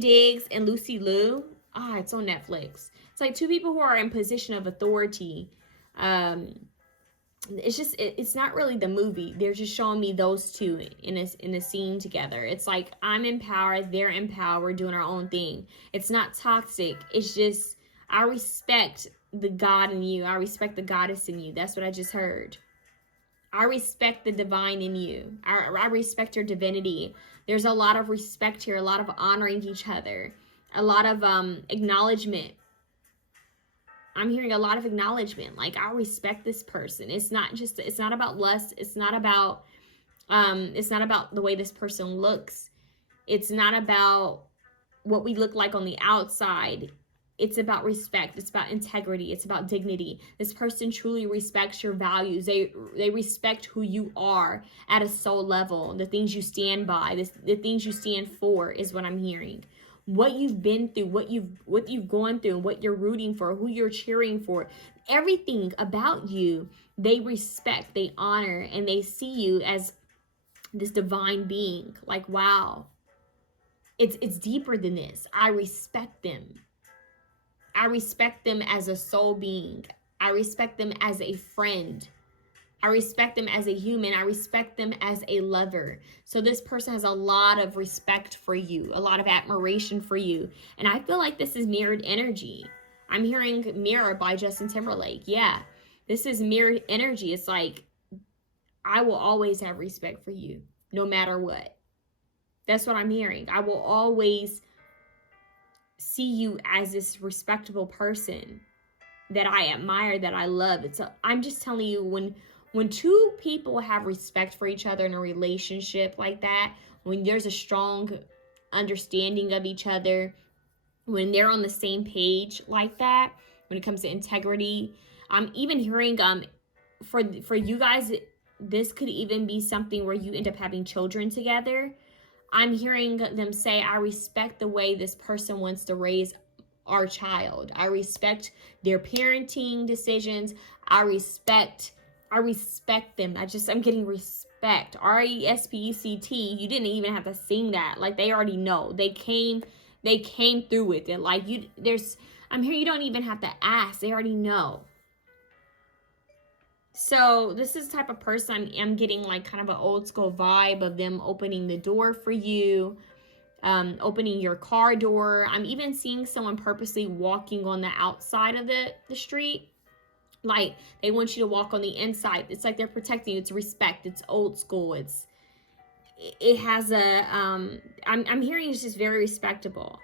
Diggs and Lucy Liu. It's on Netflix. It's like 2 people who are in position of authority. It's not really the movie. They're just showing me those 2 in a scene together. It's like I'm in power, they're in power, we're doing our own thing. It's not toxic. It's just I respect the God in you. I respect the goddess in you. That's what I just heard. I respect the divine in you. I respect your divinity. There's a lot of respect here, a lot of honoring each other, a lot of acknowledgement. I'm hearing a lot of acknowledgement. Like, I respect this person. It's not about lust. It's not about the way this person looks. It's not about what we look like on the outside. It's about respect. It's about integrity. It's about dignity. This person truly respects your values. They respect who you are at a soul level. The things you stand by, the things you stand for is what I'm hearing. What you've been through, what you've gone through, what you're rooting for, who you're cheering for, everything about you, they respect, they honor, and they see you as this divine being. Like, wow, it's deeper than this. I respect them. I respect them as a soul being. I respect them as a friend. I respect them as a human. I respect them as a lover. So this person has a lot of respect for you, a lot of admiration for you. And I feel like this is mirrored energy. I'm hearing Mirror by Justin Timberlake. Yeah, this is mirrored energy. It's like, I will always have respect for you, no matter what. That's what I'm hearing. I will always see you as this respectable person. that I admire, that I love. I'm just telling you, when two people have respect for each other in a relationship like that, when there's a strong understanding of each other, when they're on the same page like that, when it comes to integrity, I'm even hearing for you guys, this could even be something where you end up having children together. I'm hearing them say, I respect the way this person wants to raise our child. I respect their parenting decisions. I respect them. I'm getting respect. RESPECT. You didn't even have to sing that. Like, they already know. They came through with it. Like, I'm here, you don't even have to ask. They already know. So this is the type of person I'm getting, like kind of an old school vibe of them opening the door for you, opening your car door. I'm even seeing someone purposely walking on the outside of the street. Like, they want you to walk on the inside. It's like they're protecting you. It's respect. It's old school. It has a, I'm hearing it's just very respectable.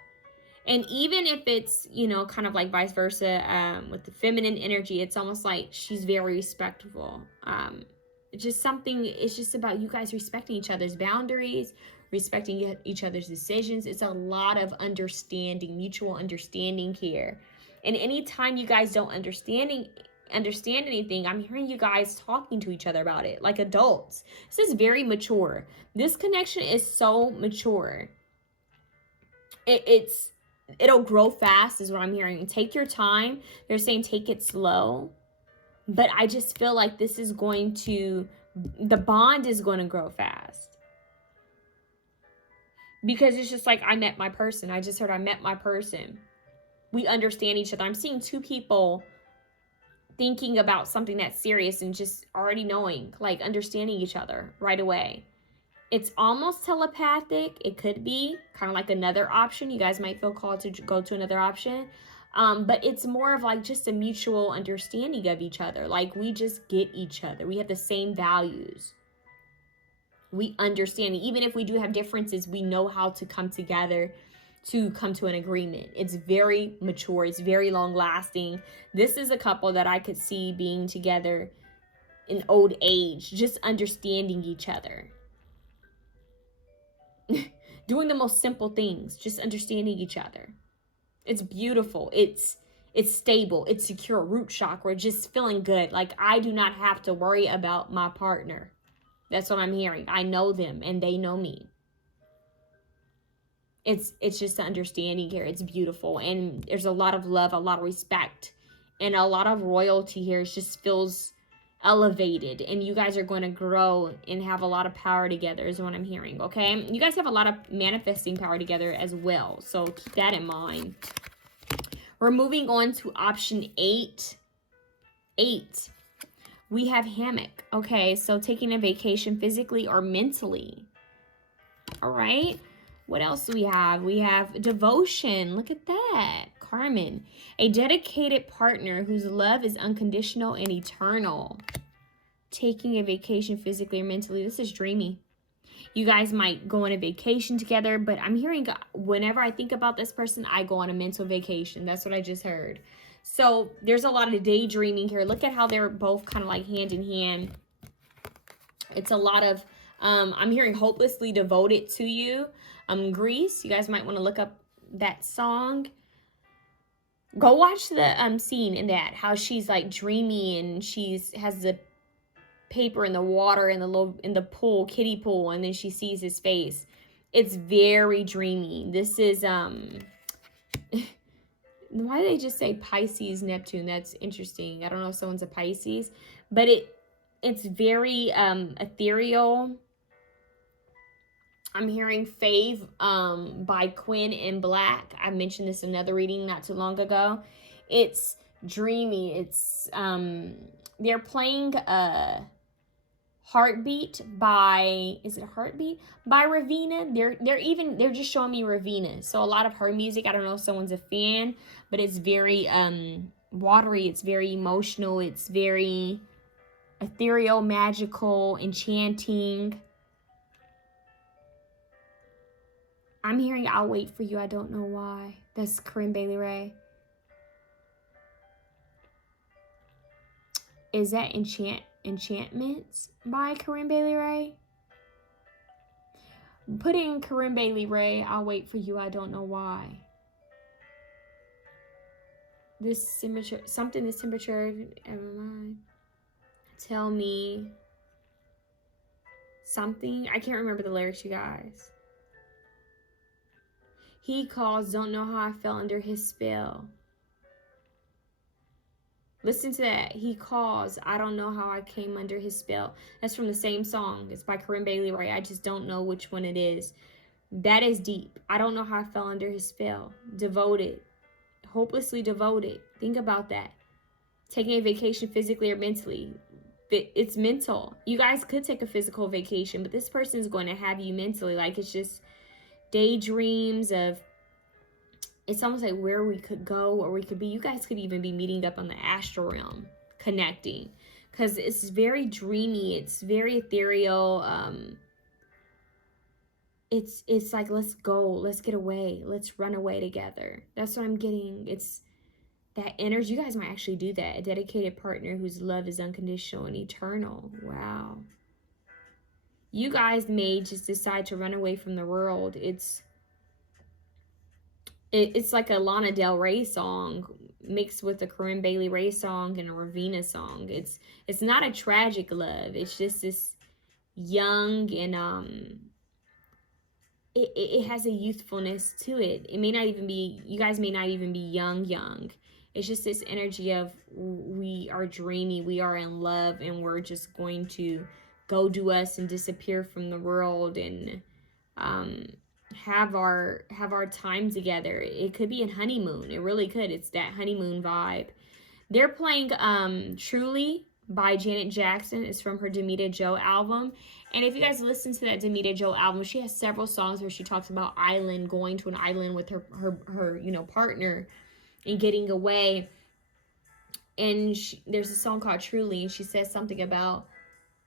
And even if it's, you know, kind of like vice versa, with the feminine energy, it's almost like she's very respectful. It's just about you guys respecting each other's boundaries, respecting each other's decisions. It's a lot of understanding, mutual understanding here. And anytime you guys don't understand anything, I'm hearing you guys talking to each other about it like adults. This is very mature. This connection is so mature. It'll grow fast is what I'm hearing. Take your time. They're saying take it slow. But I just feel like the bond is going to grow fast. Because it's just like, I met my person. I just heard I met my person. We understand each other. I'm seeing two people thinking about something that's serious and just already knowing, like understanding each other right away. It's almost telepathic. It could be kind of like another option. You guys might feel called to go to another option. But it's more of like just a mutual understanding of each other. Like, we just get each other. We have the same values. We understand. Even if we do have differences, we know how to come together to come to an agreement. It's very mature. It's very long lasting. This is a couple that I could see being together in old age, just understanding each other. Doing the most simple things, just understanding each other. It's beautiful. It's stable. It's secure. Root chakra, just feeling good. Like, I do not have to worry about my partner. That's what I'm hearing. I know them and they know me. It's just the understanding here. It's beautiful. And there's a lot of love, a lot of respect, and a lot of royalty here. It just feels elevated, and you guys are going to grow and have a lot of power together is what I'm hearing. Okay, you guys have a lot of manifesting power together as well, so keep that in mind. We're moving on to option 8. We have hammock. Okay, so taking a vacation physically or mentally. All right, what else do we have? We have devotion. Look at that. Carmen, a dedicated partner whose love is unconditional and eternal. Taking a vacation physically or mentally. This is dreamy. You guys might go on a vacation together, but I'm hearing whenever I think about this person, I go on a mental vacation. That's what I just heard. So there's a lot of daydreaming here. Look at how they're both kind of like hand in hand. It's a lot of, I'm hearing hopelessly devoted to you. Grease, you guys might want to look up that song. Go watch the scene in that, how she's like dreamy and has the paper in the water in the pool, kiddie pool, and then she sees his face. It's very dreamy. This is why do they just say Pisces Neptune? That's interesting. I don't know if someone's a Pisces, but it's very ethereal. I'm hearing Fave by Quinn in Black. I mentioned this in another reading not too long ago. It's dreamy. It's they're playing Heartbeat by, is it Heartbeat by Ravina? They're just showing me Ravina. So a lot of her music, I don't know if someone's a fan, but it's very watery, it's very emotional, it's very ethereal, magical, enchanting. I'm hearing I'll wait for you, I don't know why. That's Corinne Bailey Rae. Is that Enchantments by Corinne Bailey Rae? Put in Corinne Bailey Rae. I'll wait for you. I don't know why. This temperature, something this temperature, never mind. Tell me something. I can't remember the lyrics, you guys. He calls, don't know how I fell under his spell. Listen to that. He calls, I don't know how I came under his spell. That's from the same song. It's by Corinne Bailey Rae. I just don't know which one it is. That is deep. I don't know how I fell under his spell. Devoted. Hopelessly devoted. Think about that. Taking a vacation physically or mentally. It's mental. You guys could take a physical vacation, but this person is going to have you mentally. Like, it's just daydreams of, it's almost like where we could go or we could be. You guys could even be meeting up on the astral realm, connecting, because it's very dreamy. It's very ethereal. It's like, let's go, let's get away, let's run away together. That's what I'm getting. It's that energy. You guys might actually do that. A dedicated partner whose love is unconditional and eternal. Wow. You guys may just decide to run away from the world. It's like a Lana Del Rey song mixed with a Corinne Bailey Rae song and a Ravina song. It's not a tragic love. It's just this young and it has a youthfulness to it. It may not even be, you guys may not even be young. It's just this energy of we are dreamy, we are in love, and we're just going to go do us and disappear from the world and have our time together. It could be a honeymoon. It really could. It's that honeymoon vibe. They're playing Truly by Janet Jackson. It's from her Demita Joe album. And if you guys listen to that Demita Joe album, she has several songs where she talks about island, going to an island with her partner and getting away. And there's a song called Truly, and she says something about,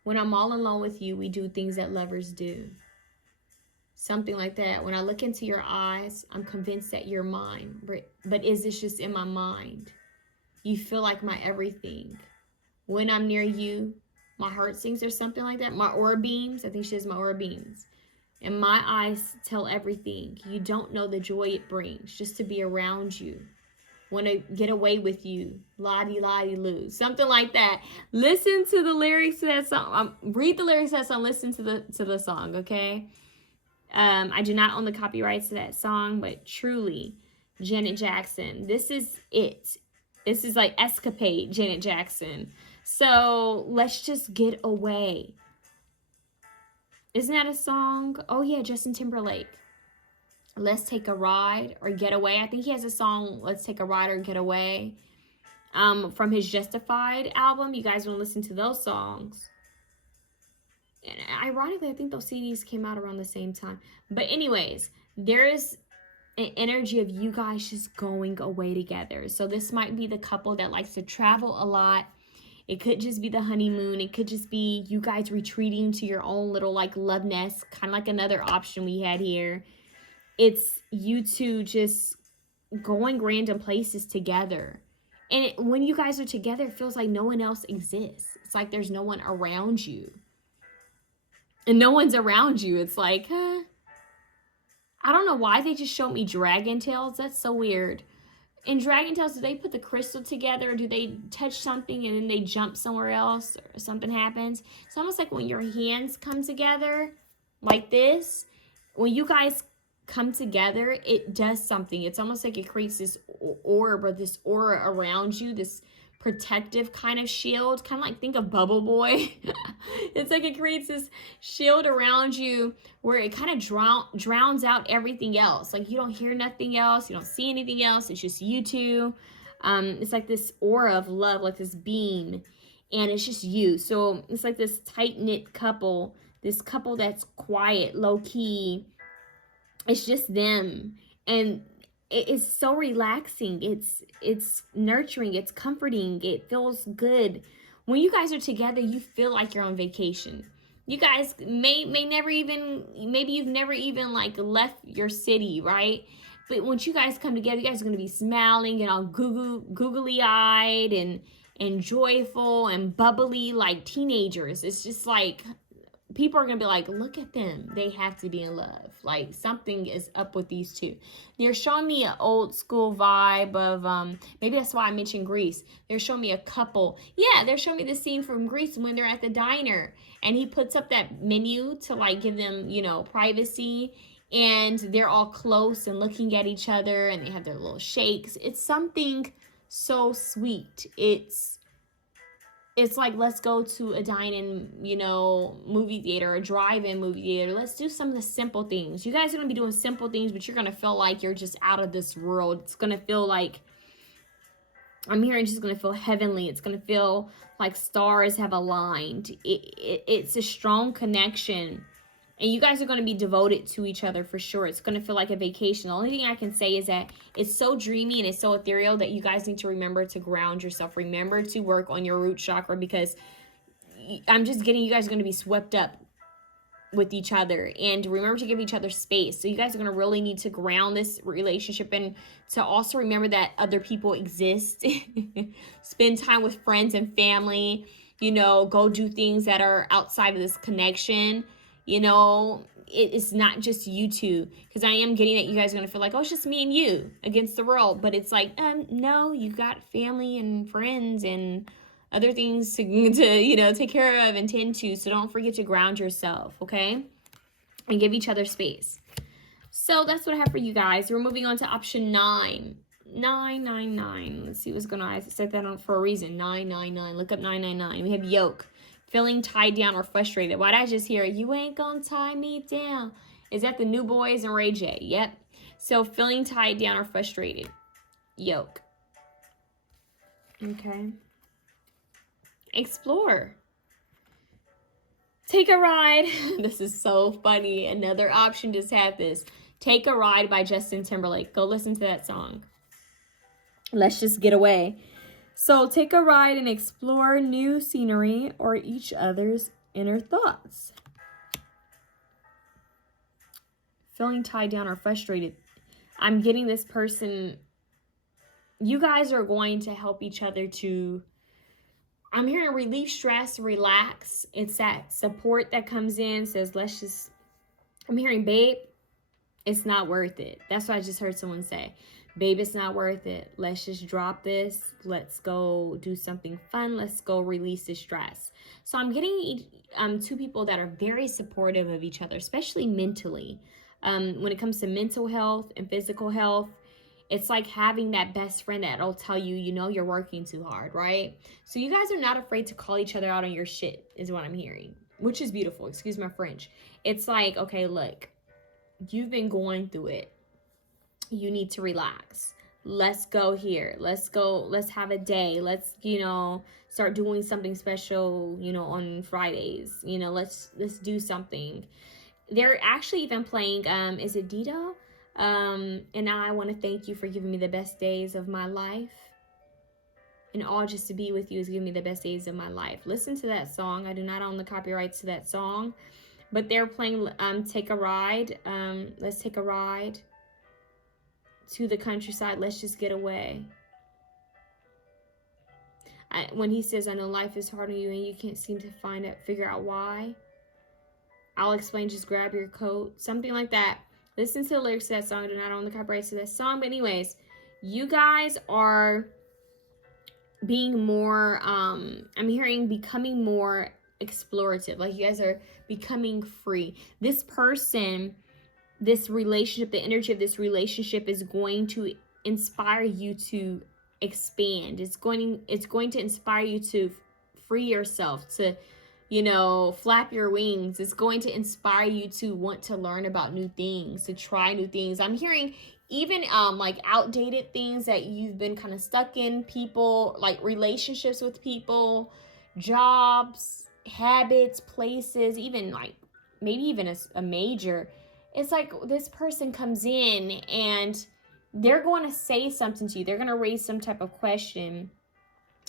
when I'm all alone with you, we do things that lovers do. Something like that. When I look into your eyes, I'm convinced that you're mine. But is this just in my mind? You feel like my everything. When I'm near you, my heart sings, or something like that. My aura beams. I think she has my aura beams. And my eyes tell everything. You don't know the joy it brings just to be around you. Want to get away with you. La-di-la-di-loo. Something like that. Listen to the lyrics to that song. Read the lyrics to that song. Listen to the song, okay? I do not own the copyrights to that song, but Truly, Janet Jackson. This is it. This is like Escapade, Janet Jackson. So let's just get away. Isn't that a song? Oh yeah, Justin Timberlake. Let's Take a Ride or Get Away. I think he has a song, Let's Take a Ride or Get Away, from his Justified album. You guys want to listen to those songs. And ironically, I think those CDs came out around the same time. But anyways, there is an energy of you guys just going away together. So this might be the couple that likes to travel a lot. It could just be the honeymoon. It could just be you guys retreating to your own little like love nest, kind of like another option we had here. It's you two just going random places together. And when you guys are together, it feels like no one else exists. It's like there's no one around you. And no one's around you. It's like, I don't know why they just showed me Dragon Tails. That's so weird. In Dragon Tales, do they put the crystal together? Or do they touch something and then they jump somewhere else or something happens? It's almost like when your hands come together like this. When you guys come together, it does something. It's almost like it creates this orb or this aura around you, this protective kind of shield, kind of like, think of Bubble Boy. It's like it creates this shield around you where it kind of drowns out everything else. Like you don't hear nothing else, you don't see anything else. It's just you two. It's like this aura of love, like this beam, and it's just you. So it's like this tight-knit couple, this couple that's quiet, low-key. It's just them, and it's so relaxing. It's nurturing. It's comforting. It feels good. When you guys are together, you feel like you're on vacation. You guys may never even, maybe you've never even like left your city, right? But once you guys come together, you guys are going to be smiling and all googly-eyed, and and joyful and bubbly like teenagers. It's just like people are gonna be like, look at them, they have to be in love. Like something is up with these two. They're showing me an old school vibe of maybe that's why I mentioned Greece. They're showing me a couple. Yeah, they're showing me the scene from Greece when they're at the diner and he puts up that menu to like give them, you know, privacy, and they're all close and looking at each other and they have their little shakes. It's something so sweet. It's like, let's go to a dine-in, you know, movie theater, a drive-in movie theater. Let's do some of the simple things. You guys are going to be doing simple things, but you're going to feel like you're just out of this world. It's going to feel like, I'm hearing it's just going to feel heavenly. It's going to feel like stars have aligned. It's a strong connection. And you guys are going to be devoted to each other for sure. It's going to feel like a vacation. The only thing I can say is that it's so dreamy and it's so ethereal that you guys need to remember to ground yourself. Remember to work on your root chakra, because I'm just getting, you guys are going to be swept up with each other. And remember to give each other space. So you guys are going to really need to ground this relationship, and to also remember that other people exist. Spend time with friends and family. You know, go do things that are outside of this connection. You know, it's not just you two, because I am getting that you guys are going to feel like, oh, it's just me and you against the world. But it's like, no, you got family and friends and other things to you know, take care of and tend to. So don't forget to ground yourself, okay? And give each other space. So that's what I have for you guys. We're moving on to option 9. 999. Let's see what's going on. I set that on for a reason. 999. Look up 999. We have yoke. Feeling tied down or frustrated. Why did I just hear, you ain't gonna tie me down? Is that the New Boys and Ray J? Yep. So feeling tied down or frustrated. Yoke. Okay. Explore. Take a ride. This is so funny. Another option just had this. Take a Ride by Justin Timberlake. Go listen to that song. Let's just get away. So take a ride and explore new scenery or each other's inner thoughts. Feeling tied down or frustrated. I'm getting this person. You guys are going to help each other to, I'm hearing relieve stress, relax. It's that support that comes in, says, let's just, I'm hearing, babe, it's not worth it. That's what I just heard someone say. Babe, it's not worth it. Let's just drop this. Let's go do something fun. Let's go release the stress. So I'm getting two people that are very supportive of each other, especially mentally. When it comes to mental health and physical health, it's like having that best friend that'll tell you, you know, you're working too hard, right? So you guys are not afraid to call each other out on your shit, is what I'm hearing, which is beautiful. Excuse my French. It's like, okay, look, you've been going through it. You need to relax. Let's go here. Let's go. Let's have a day. Let's, you know, start doing something special, you know, on Fridays. You know, let's do something. They're actually even playing, is it Dido? And I want to thank you for giving me the best days of my life. And all just to be with you is giving me the best days of my life. Listen to that song. I do not own the copyrights to that song. But they're playing Take a Ride. Let's take a ride to the countryside. Let's just get away. When he says, I know life is hard on you and you can't seem to figure out why. I'll explain, just grab your coat. Something like that. Listen to the lyrics to that song. I do not own the copyrights to that song. But anyways, you guys are being more, I'm hearing becoming more explorative. Like you guys are becoming free. This person, this relationship, the energy of this relationship is going to inspire you to expand. It's going to inspire you to free yourself, to, you know, flap your wings. It's going to inspire you to want to learn about new things, to try new things. I'm hearing even like outdated things that you've been kind of stuck in, people, like relationships with people, jobs, habits, places, even like maybe even a major. It's like this person comes in and they're going to say something to you. They're going to raise some type of question,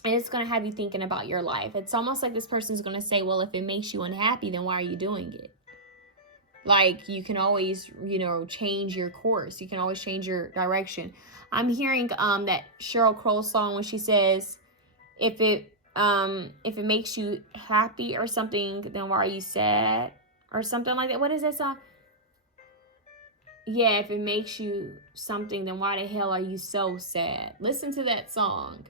and it's going to have you thinking about your life. It's almost like this person's going to say, well, if it makes you unhappy, then why are you doing it? Like, you can always, you know, change your course. You can always change your direction. I'm hearing that Sheryl Crow song when she says, If it makes you happy or something, then why are you sad? Or something like that. What is that song? Yeah, if it makes you something, then why the hell are you so sad? Listen to that song.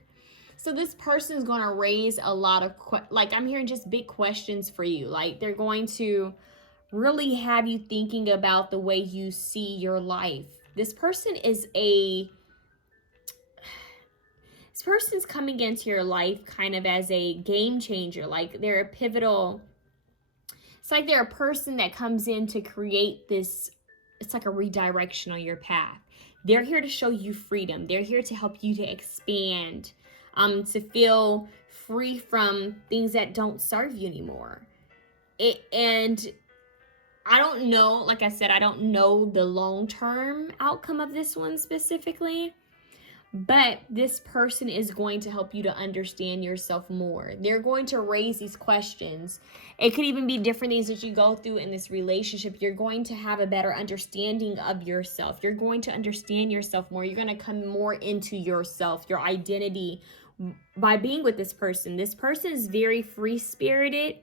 So this person is going to raise a lot of, like, I'm hearing just big questions for you. Like, they're going to really have you thinking about the way you see your life. This person's coming into your life kind of as a game changer. Like, they're a pivotal, it's like they're a person that comes in to create this, it's like a redirection on your path. They're here to show you freedom. They're here to help you to expand, to feel free from things that don't serve you anymore. And I don't know, like I said, I don't know the long-term outcome of this one specifically, but this person is going to help you to understand yourself more. They're going to raise these questions. It could even be different things that you go through in this relationship. You're going to have a better understanding of yourself. You're going to understand yourself more. You're going to come more into yourself, your identity, by being with this person. This person is very free-spirited,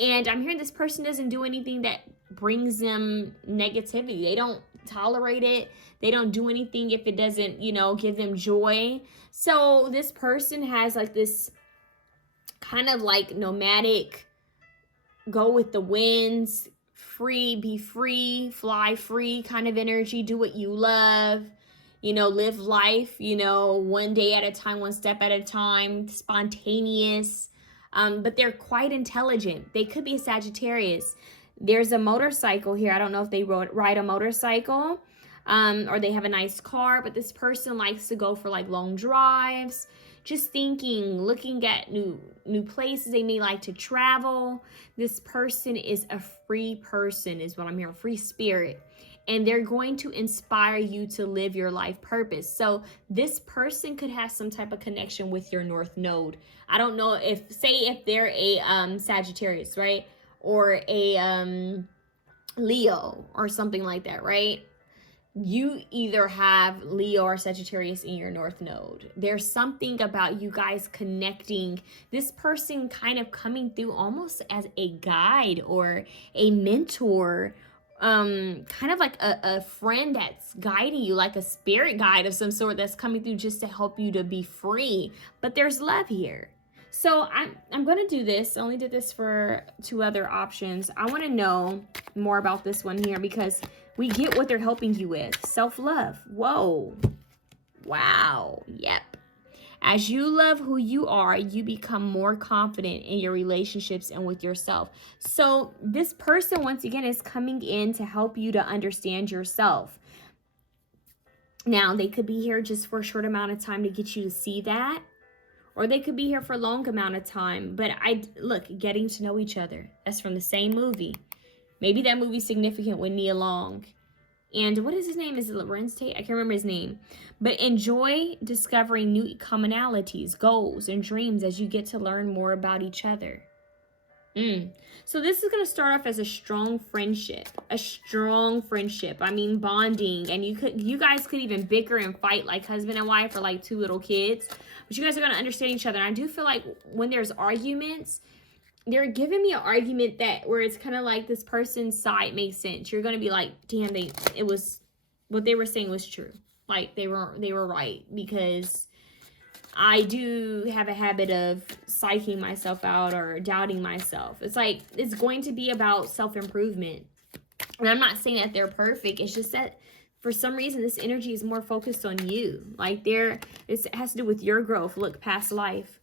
and I'm hearing this person doesn't do anything that brings them negativity. They don't tolerate it. They don't do anything if it doesn't, give them joy. So this person has like this kind of like nomadic, go with the winds, free, be free, fly free kind of energy. Do what you love, live life, one day at a time, one step at a time, spontaneous. But they're quite intelligent. They could be a Sagittarius. There's a motorcycle here. I don't know if they ride a motorcycle, or they have a nice car, but this person likes to go for like long drives, just thinking, looking at new places. They may like to travel. This person is a free person, is what I'm hearing, free spirit. And they're going to inspire you to live your life purpose. So this person could have some type of connection with your North Node. I don't know if they're a Sagittarius, right? Or a Leo or something like that, right? You either have Leo or Sagittarius in your North Node. There's something about you guys connecting. This person kind of coming through almost as a guide or a mentor, kind of like a friend that's guiding you, like a spirit guide of some sort that's coming through just to help you to be free. But there's love here. So I'm going to do this. I only did this for 2 other options. I want to know more about this one here because we get what they're helping you with. Self-love. Whoa. Wow. Yep. As you love who you are, you become more confident in your relationships and with yourself. So this person, once again, is coming in to help you to understand yourself. Now, they could be here just for a short amount of time to get you to see that. Or they could be here for a long amount of time. But look, getting to know each other. That's from the same movie. Maybe that movie's significant with Nia Long. And what is his name? Is it Lorenz Tate? I can't remember his name. But enjoy discovering new commonalities, goals, and dreams as you get to learn more about each other. So this is going to start off as a strong friendship. A strong friendship. I mean, bonding. And you guys could even bicker and fight like husband and wife or like 2 little kids. But you guys are going to understand each other. And I do feel like when there's arguments, they're giving me an argument where it's kind of like this person's side makes sense. You're going to be like, damn, what they were saying was true. Like they were right, because I do have a habit of psyching myself out or doubting myself. It's like, it's going to be about self-improvement. And I'm not saying that they're perfect. It's just that for some reason, this energy is more focused on you. Like this has to do with your growth. Look, past life.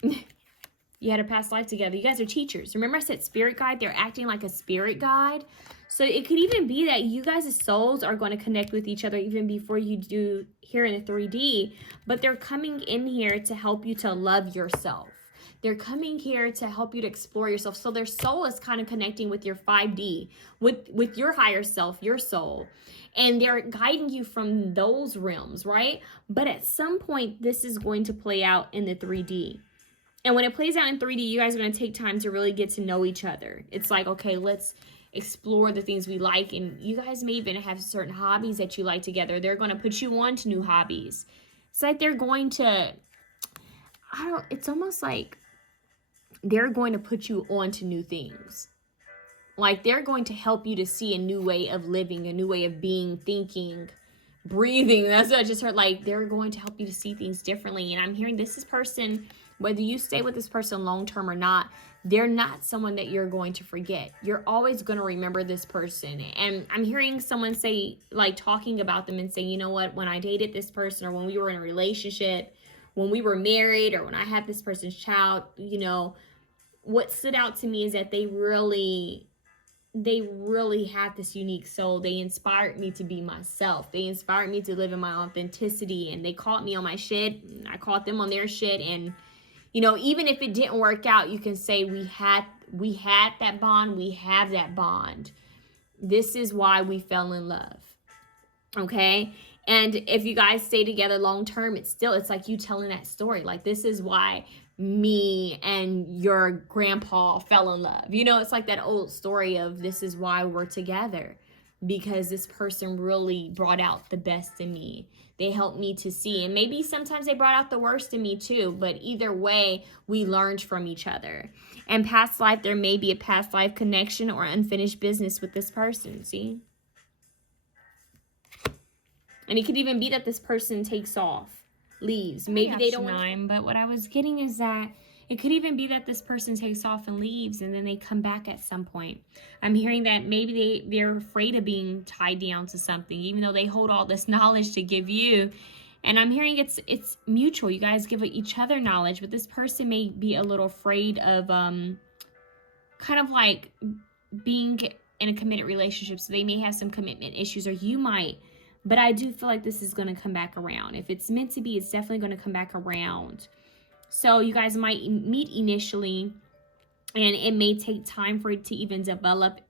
You had a past life together. You guys are teachers. Remember I said spirit guide? They're acting like a spirit guide. So it could even be that you guys' souls are going to connect with each other even before you do here in the 3D. But they're coming in here to help you to love yourself. They're coming here to help you to explore yourself. So their soul is kind of connecting with your 5D, with your higher self, your soul. And they're guiding you from those realms, right? But at some point, this is going to play out in the 3D. And when it plays out in 3D, you guys are going to take time to really get to know each other. It's like, okay, let's explore the things we like. And you guys may even have certain hobbies that you like together. They're going to put you on to new hobbies. It's like they're going to, it's almost like they're going to put you on to new things. Like they're going to help you to see a new way of living, a new way of being, thinking, breathing. That's what I just heard. Like they're going to help you to see things differently. And I'm hearing this person, whether you stay with this person long term or not, they're not someone that you're going to forget. You're always going to remember this person. And I'm hearing someone say, like talking about them and say, you know what, when I dated this person, or when we were in a relationship, when we were married, or when I had this person's child, you know, what stood out to me is that they really have this unique soul. They inspired me to be myself. They inspired me to live in my authenticity, and they caught me on my shit, and I caught them on their shit. And you know, even if it didn't work out, you can say we had that bond, we have that bond. This is why we fell in love. Okay? And if you guys stay together long term, it's like you telling that story. Like, this is why me and your grandpa fell in love. You know, it's like that old story of this is why we're together. Because this person really brought out the best in me. They helped me to see. And maybe sometimes they brought out the worst in me too. But either way, we learned from each other. And past life, there may be a past life connection or unfinished business with this person. See? And it could even be that this person takes off, leaves. Maybe they don't want. But what I was getting is that it could even be that this person takes off and leaves, and then they come back at some point. I'm hearing that maybe they're afraid of being tied down to something, even though they hold all this knowledge to give you. And I'm hearing it's mutual. You guys give each other knowledge, but this person may be a little afraid of kind of like being in a committed relationship. So they may have some commitment issues, or you might. But I do feel like this is going to come back around. If it's meant to be, it's definitely going to come back around. So you guys might meet initially, and it may take time for it to even develop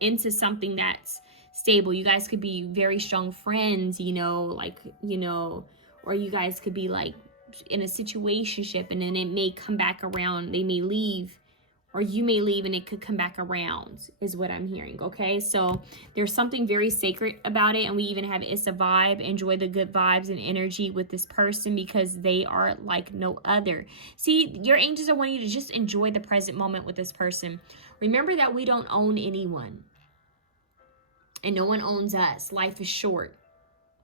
into something that's stable. You guys could be very strong friends, you know, like, you know, or you guys could be like in a situationship, and then it may come back around. They may leave, or you may leave, and it could come back around, is what I'm hearing, okay? So there's something very sacred about it, and we even have it's a vibe. Enjoy the good vibes and energy with this person, because they are like no other. See, your angels are wanting you to just enjoy the present moment with this person. Remember that we don't own anyone, and no one owns us. Life is short,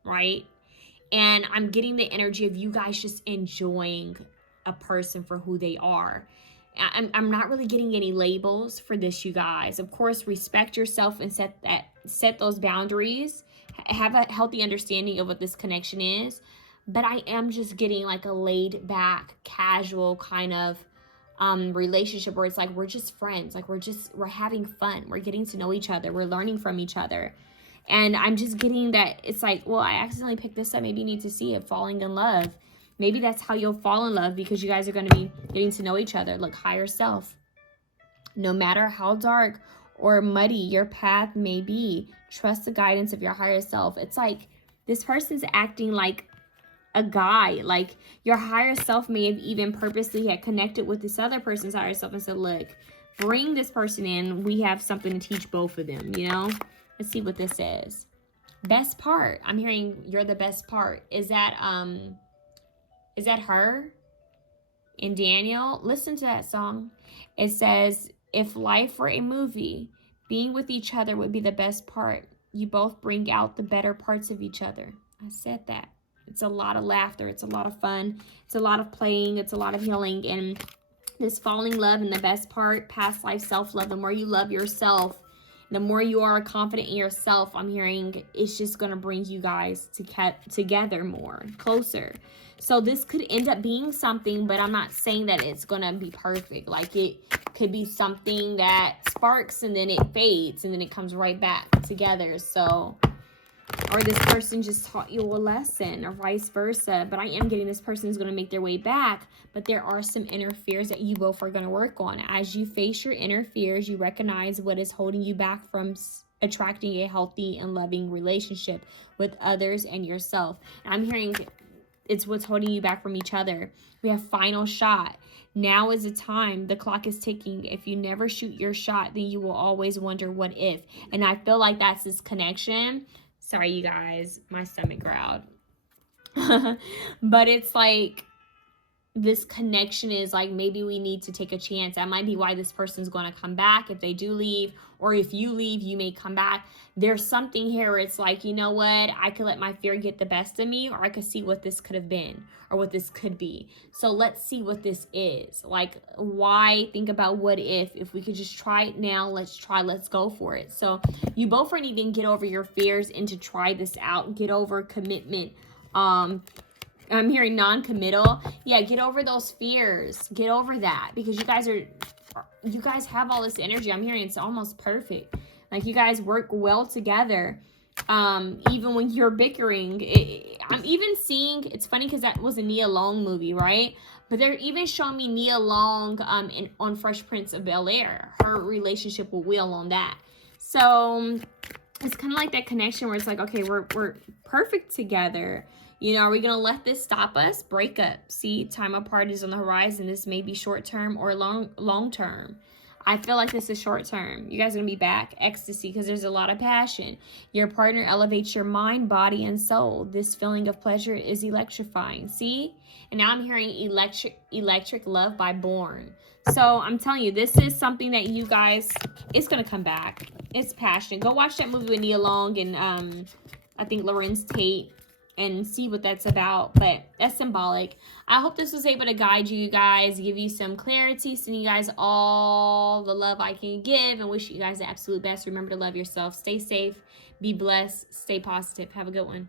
right? And I'm getting the energy of you guys just enjoying a person for who they are. I'm not really getting any labels for this, you guys. Of course, respect yourself and set those boundaries. Have a healthy understanding of what this connection is. But I am just getting like a laid back, casual kind of relationship where it's like we're just friends. Like we're having fun. We're getting to know each other. We're learning from each other. And I'm just getting that it's like, well, I accidentally picked this up. Maybe you need to see it, falling in love. Maybe that's how you'll fall in love, because you guys are going to be getting to know each other. Look, higher self. No matter how dark or muddy your path may be, trust the guidance of your higher self. It's like this person's acting like a guide. Like your higher self may have even purposely had connected with this other person's higher self and said, look, bring this person in. We have something to teach both of them, you know? Let's see what this is. Best part. I'm hearing you're the best part. Is that her in Daniel? Listen to that song. It says, if life were a movie, being with each other would be the best part. You both bring out the better parts of each other. I said that. It's a lot of laughter. It's a lot of fun. It's a lot of playing. It's a lot of healing. And this falling love, and the best part, past life self-love. The more you love yourself, the more you are confident in yourself, I'm hearing it's just going to bring you guys together more, closer. So this could end up being something, but I'm not saying that it's going to be perfect. Like it could be something that sparks and then it fades and then it comes right back together. So, or this person just taught you a lesson, or vice versa. But I am getting this person is going to make their way back. But there are some inner fears that you both are going to work on. As you face your inner fears, you recognize what is holding you back from attracting a healthy and loving relationship with others and yourself. And I'm hearing it's what's holding you back from each other. We have final shot. Now is the time. The clock is ticking. If you never shoot your shot, then you will always wonder what if. And I feel like that's this connection. Sorry, you guys. My stomach growled. But it's like this connection is like, maybe we need to take a chance. That might be why this person's going to come back if they do leave, or if you leave, you may come back. There's something here where it's like, you know what, I could let my fear get the best of me, or I could see what this could have been, or what this could be. So let's see what this is. Like, why think about what if we could just try it now? Let's try, let's go for it. So you both are needing to get over your fears and to try this out. Get over commitment. I'm hearing non-committal. Yeah, get over those fears. Get over that, because you guys have all this energy. I'm hearing it's almost perfect. Like, you guys work well together. Even when you're bickering, I'm even seeing, it's funny because that was a Nia Long movie, right? But they're even showing me Nia Long on Fresh Prince of Bel-Air, her relationship with Will on that. So it's kind of like that connection where it's like, okay, we're perfect together. You know, are we going to let this stop us? Break up. See, time apart is on the horizon. This may be short term or long term. I feel like this is short term. You guys are going to be back. Ecstasy, because there's a lot of passion. Your partner elevates your mind, body, and soul. This feeling of pleasure is electrifying. See? And now I'm hearing electric love by Born. So I'm telling you, this is something that you guys, it's going to come back. It's passionate. Go watch that movie with Nia Long and I think Lorenz Tate, and see what that's about. But that's symbolic. I hope this was able to guide you guys, give you some clarity, send you guys all the love I can give, and wish you guys the absolute best. Remember to love yourself. Stay safe. Be blessed. Stay positive. Have a good one.